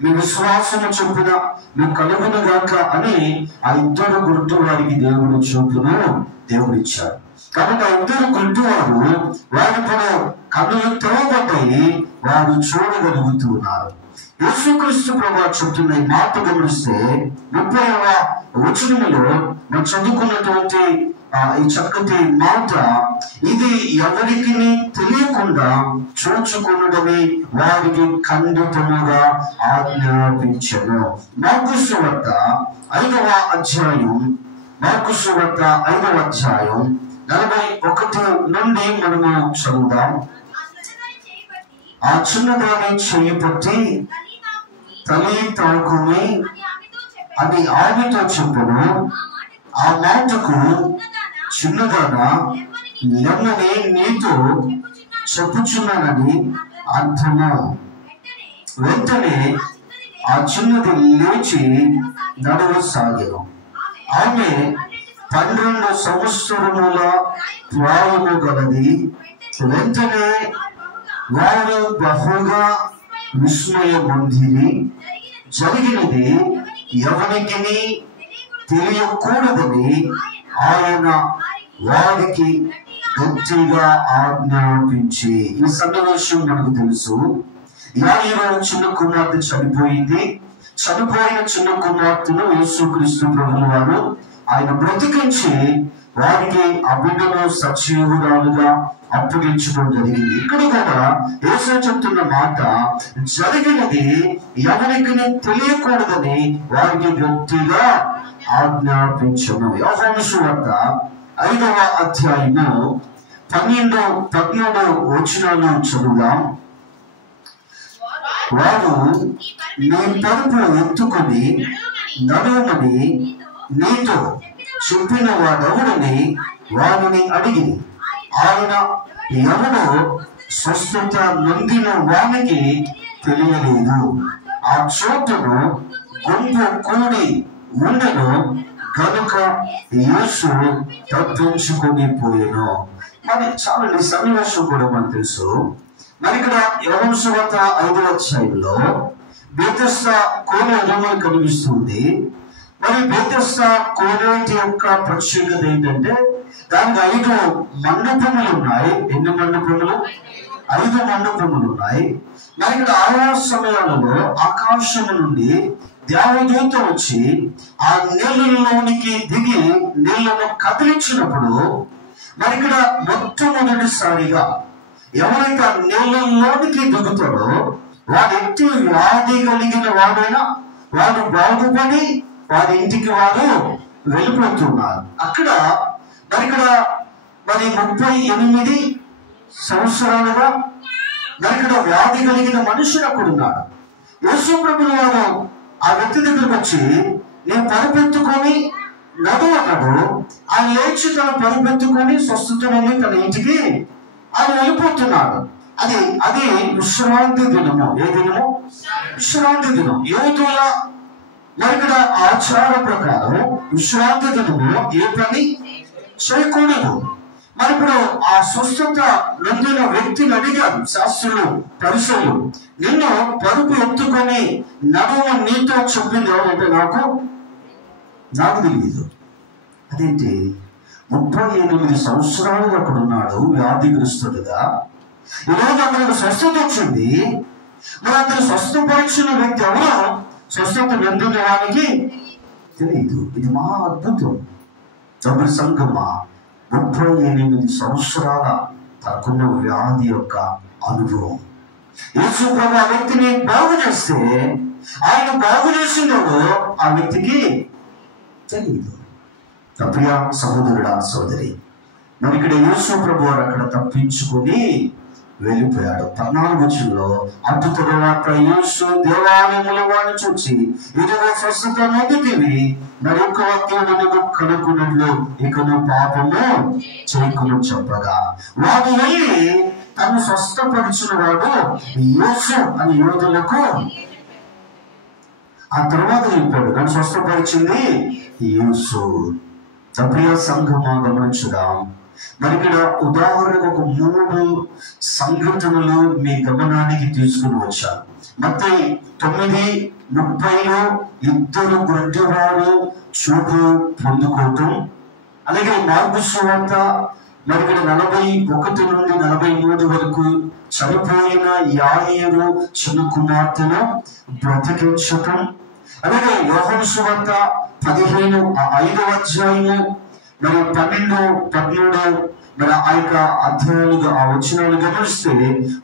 మీ విశ్వాసము చొప్పున మీకు కలుగును గాక అని ఆ 2 గుడ్డి వారికి దేవుడు చూపును దేవుడు ఇచ్చాడు. కాబట్టి ఆ 2 గుడ్డి వారు వారిప్పుడు కన్నులు తెరవబడ్డాయి, వారు చూడగలుగుతున్నారు. యేసుక్రీస్తు ప్రభువు చెప్తున్న ఈ మాట గమనిస్తే 30వ వచనంలో మనం చదువుకున్నటువంటి ఈ చక్కటి మాట, ఇది ఎవరికి తెలియకుండా చూచుకొనుడని వారికి ఖండితముగా ఆజ్ఞాపించెను. మార్కు సువార్త 5వ అధ్యాయం 41 నుండి మనము చదువుదాం. ఆ చిన్నదాని చేయబట్టి తల్లి తాకుని అని ఆమెతో చెప్పును. ఆ మాటకు చిన్నదానా లెమ్మని నీతో చెప్పుచున్నానని అర్థము. వెంటనే ఆ చిన్నది లేచి నడవసాగెను. ఆమె 12 సంవత్సరముల ప్రాయము గలది. వెంటనే వారు బహుగా విస్మయమొందిరి. జరిగినది ఎవరికి తెలియకూడదని ఆయన వారికి గట్టిగా ఆజ్ఞాపించి. ఈ సన్నివేశం మనకు తెలుసు. యాయిరు చిన్న కుమార్తె చనిపోయింది. చనిపోయిన చిన్న కుమార్తెను యేసుక్రీస్తు ప్రభువు వారు ఆయన బ్రతికించి వారికి ఆ బిడ్డను సజీవురాలుగా అప్పగించడం జరిగింది. ఇక్కడ కూడా యేసు చెప్తున్న మాట, జరిగినది ఎవరికి తెలియకూడదని వారికి గట్టిగా ఆజ్ఞాపించను. యోహాను సువార్త 5వ అధ్యాయము 12-13 వచనాలు చదువుదాం. వారు నీ పరుపు ఎత్తుకొని నడుమని నీతో చెప్పిన వాడెవడని వారిని అడిగి, ఆయన ఎవడో స్వస్థత నొందిన వానికి తెలియలేదు. ఆ చోటును గుంపు కూడి ఉండను కనుక యేసు తప్పించుకొని పోయెను. మరి చాలా సన్నివేశం కూడా మనకు తెలుసు. మరి ఇక్కడ యోహాను సువార్త 5వ అధ్యాయంలో బెతెస్దా కోనేరు కనిపిస్తుంది. మరి బెతెస్దా కోనేటి యొక్క ప్రత్యేకత ఏంటంటే దానికి 5 మండపములు ఉన్నాయి. ఎన్ని మండపములు? 5 మండపములు ఉన్నాయి. మరి ఇక్కడ ఆయా సమయాలలో ఆకాశము నుండి దేవదూత వచ్చి ఆ నీళ్ళలోనికి దిగి నీళ్లను కదిలించినప్పుడు, మరి ఇక్కడ మొట్టమొదటిసారిగా ఎవరైతే ఆ నీళ్ళలోనికి దిగుతాడో వాడు ఎట్టి వ్యాధి కలిగిన వాడైనా వాడు బాగుపడి వారి ఇంటికి వారు వెళ్ళిపోతున్నారు. అక్కడ మరి 38 సంవత్సరాలుగా మరి ఇక్కడ వ్యాధి కలిగిన మనుషుడు అక్కడ ఉన్నాడు. యేసు ప్రభువు వారు ఆ వ్యక్తి దగ్గరకు వచ్చి, నేను పరుపెత్తుకొని నడు అన్నాడు. ఆయన లేచి తన పరుపెత్తుకొని స్వస్థత నుండి తన ఇంటికి ఆయన వెళ్ళిపోతున్నాడు. అది విశ్రాంతి దినము. ఏ దినము? విశ్రాంతి దినం. యూదుల మరి ఇక్కడ ఆచార ప్రకారం విశ్రాంతి దినము ఏ పని చేయకూడదు. మరి ఇప్పుడు ఆ స్వస్థత నొందిన వ్యక్తిని అడిగారు శాస్త్రులు, పరిసరులు, నిన్ను పరుపు ఎత్తుకొని నడుము నీతో చెప్పింది ఎవరంటే నాకు తెలియదు. అదేంటి? 38 సంవత్సరాలుగా అక్కడ ఉన్నాడు వ్యాధిగ్రస్తుడుగా. ఈరోజు అతనికి స్వస్థత వచ్చింది. మరి అతను స్వస్థపరిచిన వ్యక్తి ఎవరో స్వస్థత నొందిన వానికి తెలియదు. ఇది మహా అద్భుతం. జబరి సంగమా 38 సంవత్సరాల తనకున్న వ్యాధి యొక్క అనుభవం. యేసు ప్రభు ఆ వ్యక్తిని బాగు చేస్తే ఆయన బాగు చేసినాడు ఆ వ్యక్తికి తెలియదు. ప్రియ సహోదరుడా, సోదరి, మరి ఇక్కడ యేసు ప్రభు వారు అక్కడ తప్పించుకొని వెళ్ళిపోయాడు. 14వ వచనంలో అటు తరువాత యేసు దేవాలయములో వాడిని చూచి, ఇదిగో స్వస్థత నొందితివి, మరి ఒక్క వాక్యమును కనుక్కున్నట్లు ఇకను పాపము చేయకును చెప్పగా, వాడు వెళ్ళి తను స్వస్థపరిచిన వాడు యేసు అని యూదులకు ఆ తర్వాత చెప్పాడు. నన్ను స్వస్థపరిచింది యేసు. ప్రియ సంఘమా, గమనించుదాం. మరి ఇక్కడ ఉదాహరణకు ఒక 3 సంఘటనలు మీ గమనానికి తీసుకుని వచ్చాను. మత్తయి 9:30లో 2 గుడ్డివారు చూపు పొందుకోవటం, అలాగే మార్కు సువార్త మరి ఇక్కడ 41 నుండి 43 వరకు చనిపోయిన యాయీరు చిన్న కుమార్తెను బ్రతికించటం, అలాగే యోహాను సువార్త 5వ అధ్యాయము మరి 12, 13 మరి ఆ యొక్క అధ్యాయులుగా ఆ వచనాలు గమనిస్తే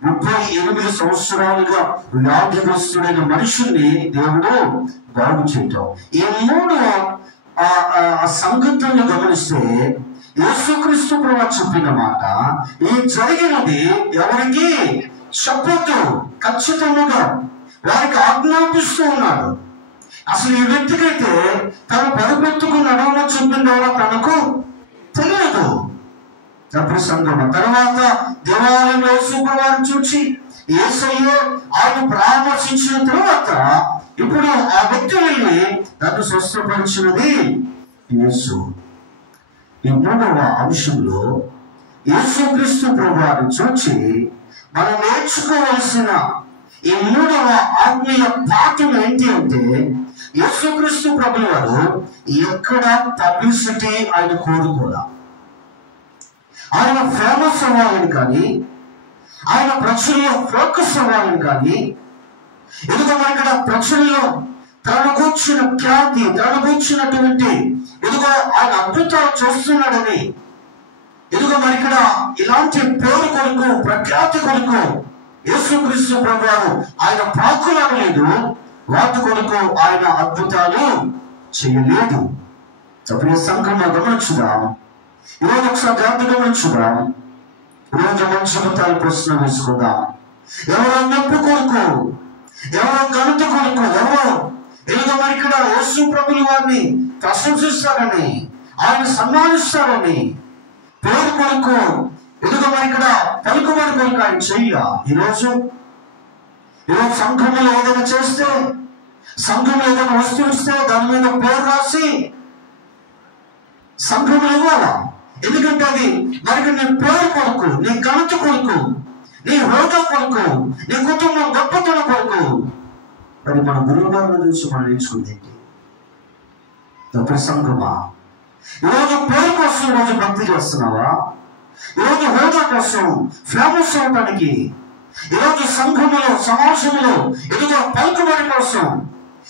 38 సంవత్సరాలుగా వ్యాధిగ్రస్తుడైన మనుషుల్ని దేవుడు బాగు చేయటం. ఈ 3 సంఘటనలు గమనిస్తే యేసుక్రీస్తు ప్రభువు చెప్పిన మాట, ఈ జరిగినది ఎవరికి చెప్పొద్దు, ఖచ్చితంగా వారికి ఆజ్ఞాపిస్తూ ఉన్నాడు. అసలు ఈ వ్యక్తికైతే తను పరుపెత్తుకుని నడవడం చెప్పిందో తనకు తెలియదు. తప్పుడు సంగమ తర్వాత దేవాలయంలో యేసు ప్రభువును చూచి యేసయ్య ఆయన పరామర్శించిన తర్వాత ఇప్పుడు ఆ వ్యక్తి వెళ్ళి తను స్వస్థపరిచినది యేసు. ఈ 3వ అంశంలో యేసుక్రీస్తు ప్రభువును చూచి మనం నేర్చుకోవలసిన ఈ 3వ ఆత్మీయ పాఠం ఏంటి అంటే, యేసుక్రీస్తు ప్రభువు వారు ఎక్కడ పబ్లిసిటీ ఆయన కోరుకోలా. ఆయన ఫేమస్ అవ్వాలని కానీ, ఆయన ప్రజల్లో ఫోకస్ అవ్వాలని కానీ, ఎందుకంటే ఇక్కడ ప్రజల్లో తనను కూర్చున్న ఖ్యాతి, తనను కూర్చున్నటువంటి ఎదుగో ఆయన అద్భుతాలు చూస్తున్నాడని, ఎదుగో మరి ఇక్కడ ఇలాంటి పేరు కొరకు, ప్రఖ్యాతి కొరకు యేసుక్రీస్తు ప్రభువు ఆయన పాకులాడలేదు, వాటి కొరకు ఆయన అద్భుతాలు చేయలేదు. ప్రియ సంఘంలో గమనించుదాం. ఈరోజు ఒకసారి జాగ్రత్త గమనించుదాం. ఈరోజు మంచి అద్భుతాలు ప్రశ్న వేసుకుందాం. ఎవరో నొప్పి కొరకు, ఎవరో ఘనత కొరకు, ఎవరో ఏదో మరి ఇక్కడ యేసు ప్రభులు వారిని ప్రశంసిస్తారని, ఆయన సన్మానిస్తారని, పేరు కొరకు, ఎదుగు మరి ఇక్కడ పలుకుబడి కొరకు ఆయన చెయ్య. ఈరోజు సంఘంలో ఏదైనా చేస్తే, సంఘంలో ఏదైనా వస్తువు ఇస్తే దాని మీద పేరు రాసి సంఘంలో ఇవ్వాలా. ఎందుకంటే అది మరి నీ పేరు కొరకు, నీ ఘనత కొరకు, నీ హోదా కొరకు, నీ కుటుంబం గొప్పతనం కొరకు. మరి మన గురువు గారిని చూసి మనం నేర్చుకుంది ఏంటి? సంఘమా, ఈరోజు పేరు కోసం ఈరోజు భక్తి చేస్తున్నావా? ఈరోజు హోదా కోసం ఫేమస్ అవడానికి, ఈరోజు సంఘములో, సమాజంలో ఎదుగు పలుకుబడి కోసం,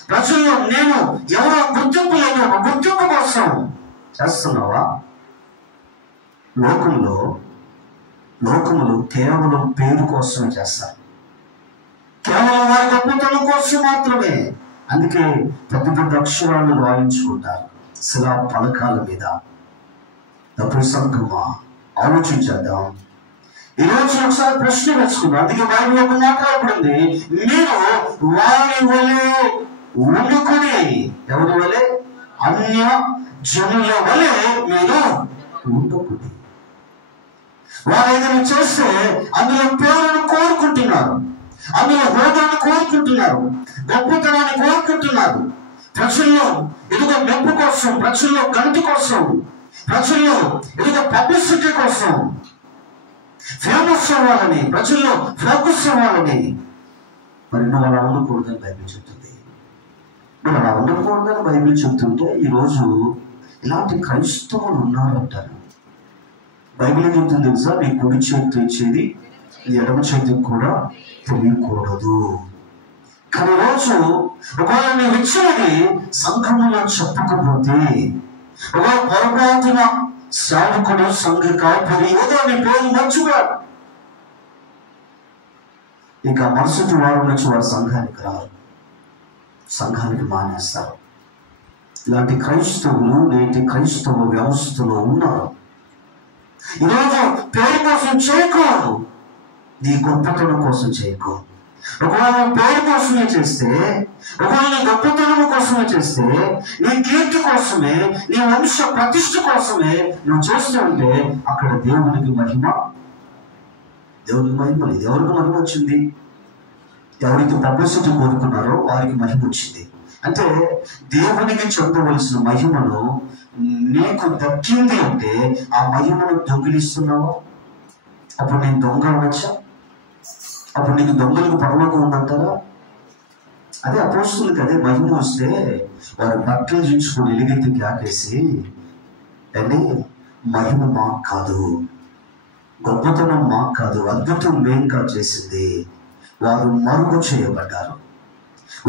ప్రజల్లో నేను ఎవరో గుర్తింపు లేదు గుర్తింపు కోసం చేస్తున్నావా? లోకములు కేవలం పేరు కోసమే చేస్తారు, కేవలం వారి గొప్పతనం కోసం మాత్రమే. అందుకే పెద్ద పెద్ద అక్షరాలను రాయించుకుంటారు శిలా పలకాల మీద. తప్పుడు సంఘమా, ఆలోచించేద్దాం. ఈరోజు ఒకసారి ప్రశ్న వేసుకున్నాం. అందుకే బైబిల్ ఒక మాట్లాడబడింది, మీరు వారి వలె వండుకుని, ఎవరి వలె? అన్య జనుల వలె మీరు వండుకుని. వారు ఏదైనా చేస్తే అందులో పేరును కోరుకుంటున్నారు, అందులో హోదాను కోరుకుంటున్నారు, గొప్పతనాన్ని కోరుకుంటున్నారు. ప్రజల్లో ఎదుగు మెప్పు కోసం, ప్రజల్లో ఘనత కోసం, ప్రజల్లో ఎదుగు పబ్లిసిటీ కోసం, ఫేమస్ అవ్వాలని, ప్రజల్లో ఫోకస్ అవ్వాలని. మరి నువ్వు అలా ఉండకూడదని బైబిల్ చెప్తుంది. నువ్వు అలా ఉండకూడదని బైబిల్ చెప్తుంటే ఈరోజు ఇలాంటి క్రైస్తవులు ఉన్నారంటారు. బైబిల్ ఏం చెప్తుంది తెలుసా? నీ కుడి చేతితో ఇచ్చేది నీ ఎడమ చేతికి కూడా తెలియకూడదు. కానీ రోజు ఒకవేళ నీవు ఇచ్చినది సంఘములో చెప్పకపోతే, ఒకవేళ పొరపాటున సేవకుడు, సంఘ కాపురి ఏదో నీ పేరు మర్చిపోయాడు, ఇక మరుసటి వారం నుంచి వారు సంఘానికి రారు, సంఘానికి మానేస్తారు. ఇలాంటి క్రైస్తవులు నేటి క్రైస్తవ వ్యవస్థలో ఉన్నారు. ఈరోజు పేరు కోసం చేయకూడదు, నీ గొప్పతనం కోసం చేయకూడదు. ఒకవేళ పేరు కోసమే చేస్తే, ఒకవేళ నీ గొప్పతనం కోసమే చేస్తే, నీ కీర్తి కోసమే, నీ వంశ ప్రతిష్ఠ కోసమే నువ్వు చేస్తూ ఉంటే అక్కడ దేవునికి మహిమ లేదు. ఎవరికి మహిమ వచ్చింది? ఎవరికి పబ్లిసిటీ కోరుకున్నారో వారికి మహిమ వచ్చింది. అంటే దేవునికి చెప్పవలసిన మహిమను నీకు దక్కింది అంటే ఆ మహిమను దొంగిలిస్తున్నావా? అప్పుడు నేను దొంగ అనొచ్చా? అప్పుడు నీకు దొంగలకు పరలోకం ఉందంటారా? అదే అపోస్తులకు అదే మహిమ వస్తే వారు బట్టలు దించుకొని ఎలుగెత్తి కేకేసి, అంటే మహిమ మాకు కాదు, గొప్పతనం మాకు కాదు, అద్భుతం మేంకా చేసింది. వారు మరుగు చేయబడ్డారు,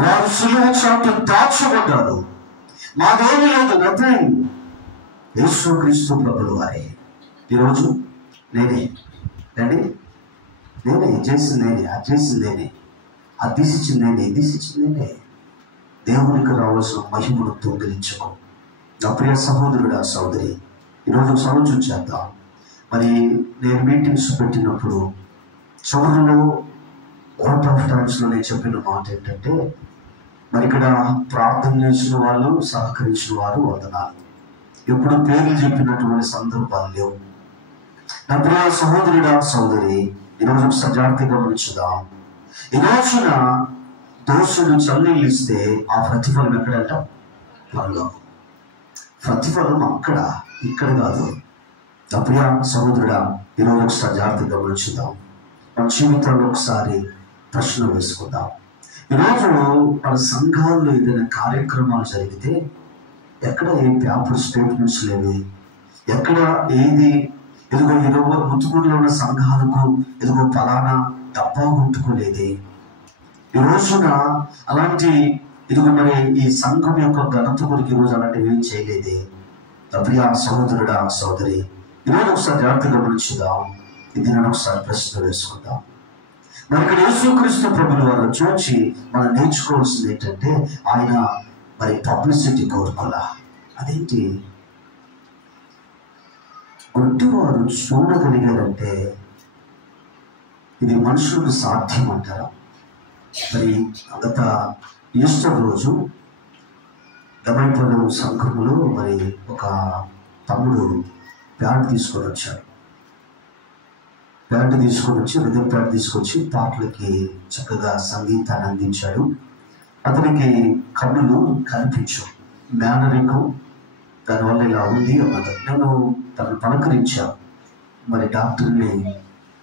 వారు సులువ చాటు దాచబడ్డారు. మాదేమీ లేదు, నథింగ్. యేసుక్రీస్తు ప్రభులు వారే. ఈరోజు నేనే చేసింది నేనే, అది చేసింది నేనే, అది తీసిచ్చింది నేనే, ఇది తీసిచ్చింది నేనే. దేవునికి రావాల్సిన మహిమను దొంగిలించుకో. నా ప్రియ సహోదరుడు, ఆ సహోదరి, ఈరోజు సమస్య చేద్దాం. మరి నేను మీటింగ్స్ పెట్టినప్పుడు చివరిలో అవుట్ ఆఫ్ టైమ్స్లో నేను చెప్పిన మాట ఏంటంటే, మరి ఇక్కడ ప్రార్థన చేసిన వాళ్ళు, సహకరించిన వారు వందనాలు. ఎప్పుడు పేర్లు చెప్పినటువంటి సందర్భాలు లేవు. నా ప్రియ సహోదరుడా, సహోదరి, ఈరోజు సజాగ్రత్తగా గమనించుదాం. ఈ రోజున దోషులు చల్లీళ్ళు ఇస్తే ఆ ప్రతిఫలం ఎక్కడంట? పరలోకం. ప్రతిఫలం అక్కడ, ఇక్కడ కాదు. నా ప్రియ సహోదరుడా, ఈరోజు ఒకసారి జాగ్రత్తగా గమనించుదాం. మన జీవితంలో ఒకసారి ప్రశ్న వేసుకుందాం. ఈరోజు మన సంఘాల్లో ఏదైనా కార్యక్రమాలు జరిగితే ఎక్కడ ఏ పేపర్ స్టేట్మెంట్స్ లేవు, ఎక్కడ ఏది ఎదుగో ఇరవై ముతుకుల్లో ఉన్న సంఘాలకు ఎదుగో ఫలానా డబ్బా గుర్తుకోలేదే. ఈ రోజున అలాంటి ఇదిగో మరి ఈ సంఘం యొక్క ఘనత కొరకు ఈరోజు అలాంటివి ఏం చేయలేదే. ప్రియ సహోదరుడా, సహోదరి, ఈరోజు ఒకసారి జాగ్రత్తగా గమనించుదాం. ఇది నేను ఒకసారి ప్రశ్న వేసుకుందాం. మరి ఇక్కడ యేసుక్రీస్తు ప్రభుల వారు చూచి మనం నేర్చుకోవాల్సింది ఏంటంటే, ఆయన మరి పబ్లిసిటీ కోరుకోలా. అదేంటి? గుడ్డివారు చూడగలిగారంటే ఇది మనుషులకు సాధ్యం అంటారా? మరి గత ఈస్టర్ రోజు గమైపల్లి సంఘములో మరి ఒక తమ్ముడు బ్యాండ్ తీసుకొని వచ్చాడు. బ్యాండ్ తీసుకొని వచ్చి రిథమ్ బ్యాండ్ తీసుకొచ్చి పాటలకి చక్కగా సంగీతాన్ని అందించాడు. అతనికి కన్నులు కనిపించవు, మేనరికం, దానివల్ల ఇలా ఉంది అన్నది. నేను తను పలకరించాను. మరి డాక్టర్ని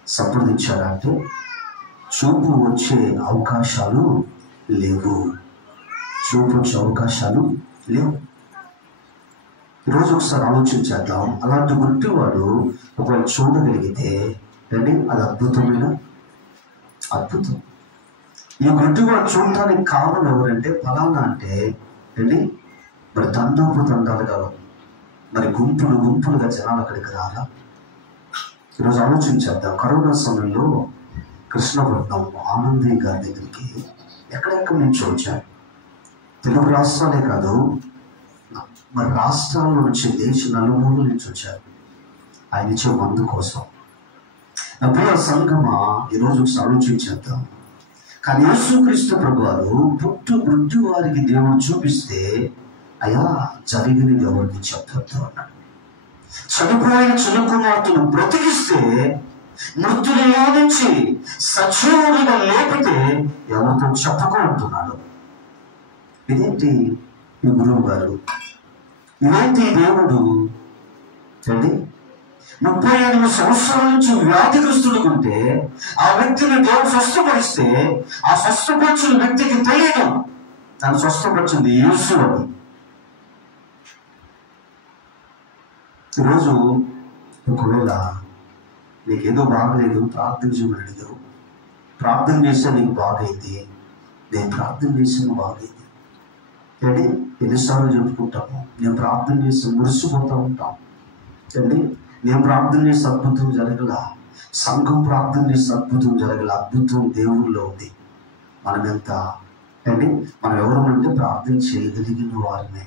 సంప్రదించారంటే చూపు వచ్చే అవకాశాలు లేవు, చూపు వచ్చే అవకాశాలు లేవు. ఈరోజు ఒకసారి ఆలోచించేద్దాం. అలాంటి గుడ్డివాడు ఒకవేళ చూడగలిగితే రండి, అది అద్భుతమైన అద్భుతం. ఈ గుడ్డివాడు చూడటానికి కారణం ఎవరంటే ఫలానా అంటే రండి, మరి తండోపు తండాలుగా మరి గుంపులు గుంపులుగా జనాలు అక్కడికి రారా? ఈరోజు ఆలోచించేద్దాం. కరోనా సమయంలో కృష్ణపట్నం ఆనందయ్య గారి దగ్గరికి ఎక్కడెక్కడి నుంచి వచ్చారు. తెలుగు రాష్ట్రాలే కాదు, మరి రాష్ట్రాల నుంచి దేశ నలుమూల నుంచి వచ్చారు ఆయన ఇచ్చే మందు కోసం. నా ప్రియ సంఘమా, ఈరోజు ఆలోచించేద్దాం. కానీ యేసుక్రీస్తు ప్రభువారు పుట్టు గుడ్డి వారికి దేవుడు చూపిస్తే అయ్యా జరిగినది ఎవరికి చెప్పొద్దు అన్నాడు. చనిపోయిన చిన్న కుమార్తెను బ్రతికిస్తే, మృతులలో నుంచి సజీవుడిగా లేపితే ఎవరితో చెప్పుకుంటున్నాడు. ఇదేంటి ఈ గురువు గారు, ఇదేంటి దేవుడు అండి? 38 సంవత్సరాల నుంచి వ్యాధిగ్రస్తుడుకుంటే ఆ వ్యక్తిని దేవుడు స్వస్థపరిస్తే ఆ స్వస్థపరిచిన వ్యక్తికి తెలియదు తను స్వస్థపరిచింది యేసు అని. ఈరోజు ఒకవేళ నీకేదో బాగలేదు, ప్రార్థన చేయమని అడిగారు, ప్రార్థన చేస్తే నీకు బాగైంది, నేను ప్రార్థన చేసాను బాగైంది అండి. ఎన్నిసార్లు చెప్పుకుంటాము, నేను ప్రార్థన చేసి మురిసిపోతూ ఉంటాం అండి. నేను ప్రార్థన చేసి అద్భుతం జరగల, సంఘం ప్రార్థన చేసి అద్భుతం జరగల. అద్భుతం దేవుళ్ళలో ఉంది. మనం ఎంత అండి, మనం ఎవరమంటే ప్రార్థన చేయగలిగిన వారినే.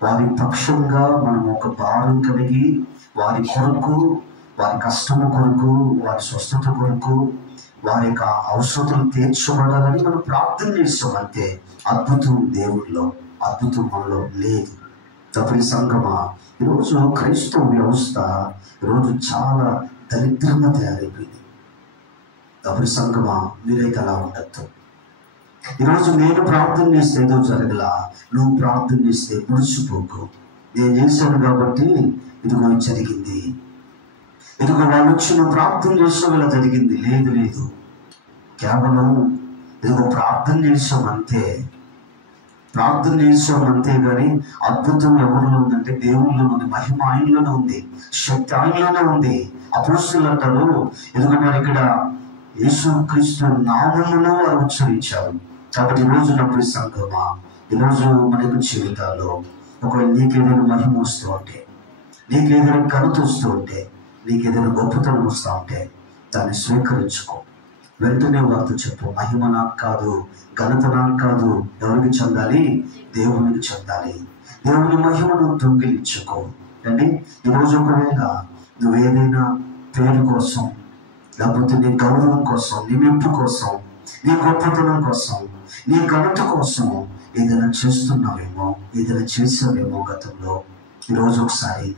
వారి పక్షంగా మనం ఒక భారం కలిగి వారి కొరకు, వారి కష్టము కొరకు, వారి స్వస్థత కొరకు, వారి యొక్క అవసరతలు తీర్చబడాలని మనం ప్రార్థన చేస్తామంటే అద్భుతం దేవుళ్ళలో, అద్భుతం మనలో లేదు. తప్పని సంఘమా, ఈరోజు క్రైస్తవ వ్యవస్థ ఈరోజు చాలా దరిద్రంగా తయారైపోయింది. తప్పని సంఘమా, మీరైతే అలా ఉండద్దు. ఈరోజు నేను ప్రార్థన చేస్తే ఏదో జరగలా, నువ్వు ప్రార్థన చేస్తే మురిసిపోకు. నేను చేశాను కాబట్టి ఇదిగో జరిగింది, ఇదిగో వాళ్ళు వచ్చి నువ్వు ప్రార్థన చేసిన వల్ల జరిగింది. లేదు లేదు, కేవలం ఇదిగో ప్రార్థన చేసాం అంతే, ప్రార్థన చేసాం అంతే. కానీ అద్భుతం ఎవరిలో ఉందంటే దేవుళ్ళలో ఉంది, మహిమ ఆయనలోనే ఉంది, శక్తి ఆయనలోనే ఉంది. అపోస్తలులు అంటారు, ఇదిగో మరి ఇక్కడ యేసుక్రీస్తు నామమును వారు ఉచ్చరించారు. కాబట్టి ఈరోజు నప్పుడు సంఘమా, ఈరోజు మన యొక్క జీవితాల్లో ఒకవేళ నీకేదైనా మహిమ వస్తూ ఉంటే, నీకేదైనా ఘనత వస్తూ ఉంటే, నీకేదైనా గొప్పతనం వస్తూ ఉంటే దాన్ని స్వీకరించుకో. వెంటనే వారితో చెప్పు, మహిమ నాకు కాదు, ఘనత నాకు కాదు, ఎవరికి చెందాలి? దేవునికి చెందాలి. దేవుని మహిమను దొంగిలించుకో అండి. ఈరోజు ఒకవేళ నువ్వేదైనా పేరు కోసం, లేకపోతే నీ గౌరవం కోసం, నీ మెప్పు కోసం, నీ గొప్పతనం కోసం, నీ ఘనత కోసం ఏదైనా చేస్తున్నావేమో, ఏదైనా చేసావేమో గతంలో, ఈరోజు ఒకసారి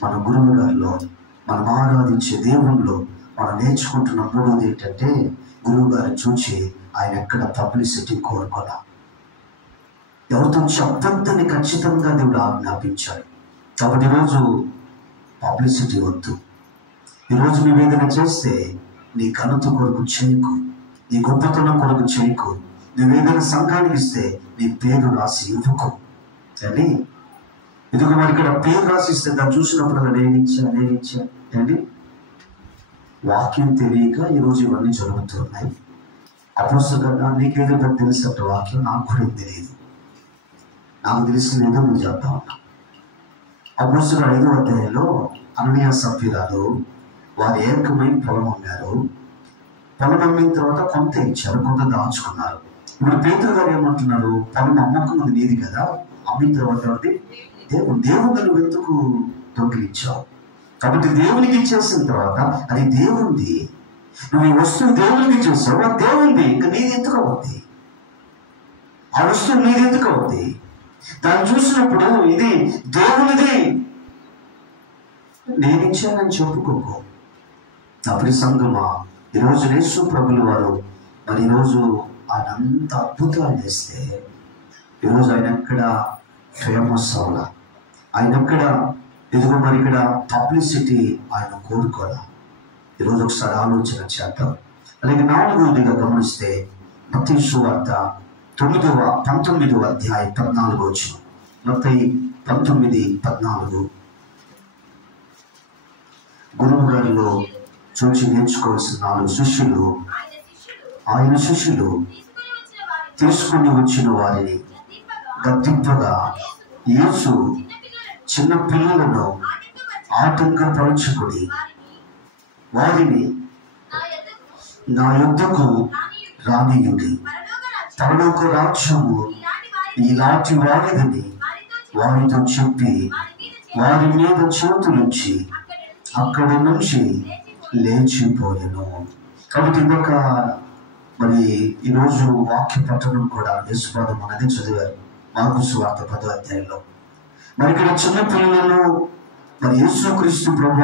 మన గురువు గారిలో, మనం ఆరాధించే దేవుల్లో మనం నేర్చుకుంటున్న మూడోది ఏంటంటే, గురువు గారిని చూచి ఆయన ఎక్కడ పబ్లిసిటీ కోరుకోలా, ఎవరితో చెప్పొద్దని ఖచ్చితంగా దేవుడు ఆజ్ఞాపించాడు. కాబట్టి ఈరోజు పబ్లిసిటీ వద్దు. ఈరోజు నువ్వేదైనా చేస్తే నీ ఘనత కొరకు చేయకు, నీ గొప్పతనం కొరకు చేయకు. నువ్వేదైనా సంఘానికి ఇస్తే నీ పేరు రాసి ఇవ్వకు అని. ఇదిగో మరి ఇక్కడ పేరు రాసి ఇస్తే దాన్ని చూసినప్పుడు నేనిచ్చా అండి. వాక్యం తెలియక ఈరోజు ఇవన్నీ జరుగుతున్నాయి. అపోస్తలుగా నీకేదో తెలుసు అంటే వాక్యం నాకు కూడా తెలియదు, నాకు తెలిసిందేదో నువ్వు చెప్తా ఉన్నా. అపోస్తలుల 5వ అధ్యాయంలో అననీయ సఫీరాలు వారు ఏకమై పొలం అమ్మారు. పొలం అమ్మిన తర్వాత కొంత ఇచ్చారు, కొంత దాచుకున్నారు. ఇప్పుడు పేతురు గారు ఏమంటున్నారు, పొలం అమ్మకముందు నీది కదా, అమ్మిన తర్వాత దేవుడు ఎందుకు దొంగిలించావు? కాబట్టి దేవునికి ఇచ్చేసిన తర్వాత అది దేవుంది. నువ్వు ఈ వస్తువు దేవునికి చేసావు, ఆ దేవుంది, ఇంకా నీది ఎందుకు అవుద్ది? ఆ వస్తువు నీది ఎందుకు అవుద్ది? దాన్ని చూసినప్పుడు ఇది దేవునిది, నేను ఇచ్చానని చెప్పుకోకు. అప్పుడు సంగమా, ఈరోజు యేసు ప్రభుల వారు మరి ఈరోజు ఆయన అంత అద్భుతాలు చేస్తే ఈరోజు ఆయన ఎక్కడ ఫేమస్ అవ్వాల, ఆయన ఎక్కడ ఎదుగు మరి ఇక్కడ పబ్లిసిటీ ఆయన కోరుకోవాలా. ఈరోజు ఒకసారి ఆలోచన చేద్దాం. అలాగే 4వదిగా గమనిస్తే మత్తయి సువార్త 19వ అధ్యాయం 14వ వచనం. మత్తయి 19:14. గురువు గారిలో చూసి నేర్చుకోవాల్సిన 4 శిష్యులు, ఆయన శిష్యులు తీసుకుని వచ్చిన వారిని గద్దింపగా యేసు చిన్న పిల్లలను ఆటంకపరచుకుని వారిని నా యొద్దకు రానియుడి, పరలోక రాజ్యము ఇలాంటి వారిదని వారితో చెప్పి వారి మీద చేతులుంచి అక్కడి నుంచి లేచిపోయాను. కాబట్టి ఇంకొక మరి ఈరోజు వాక్య పట్టణం కూడా యేసుపాదం అనేది చదివారు మార్కు సువార్త 10వ అధ్యాయంలో. మరి ఇక్కడ చిన్న పిల్లలను మరి యేసుక్రీస్తు ప్రభు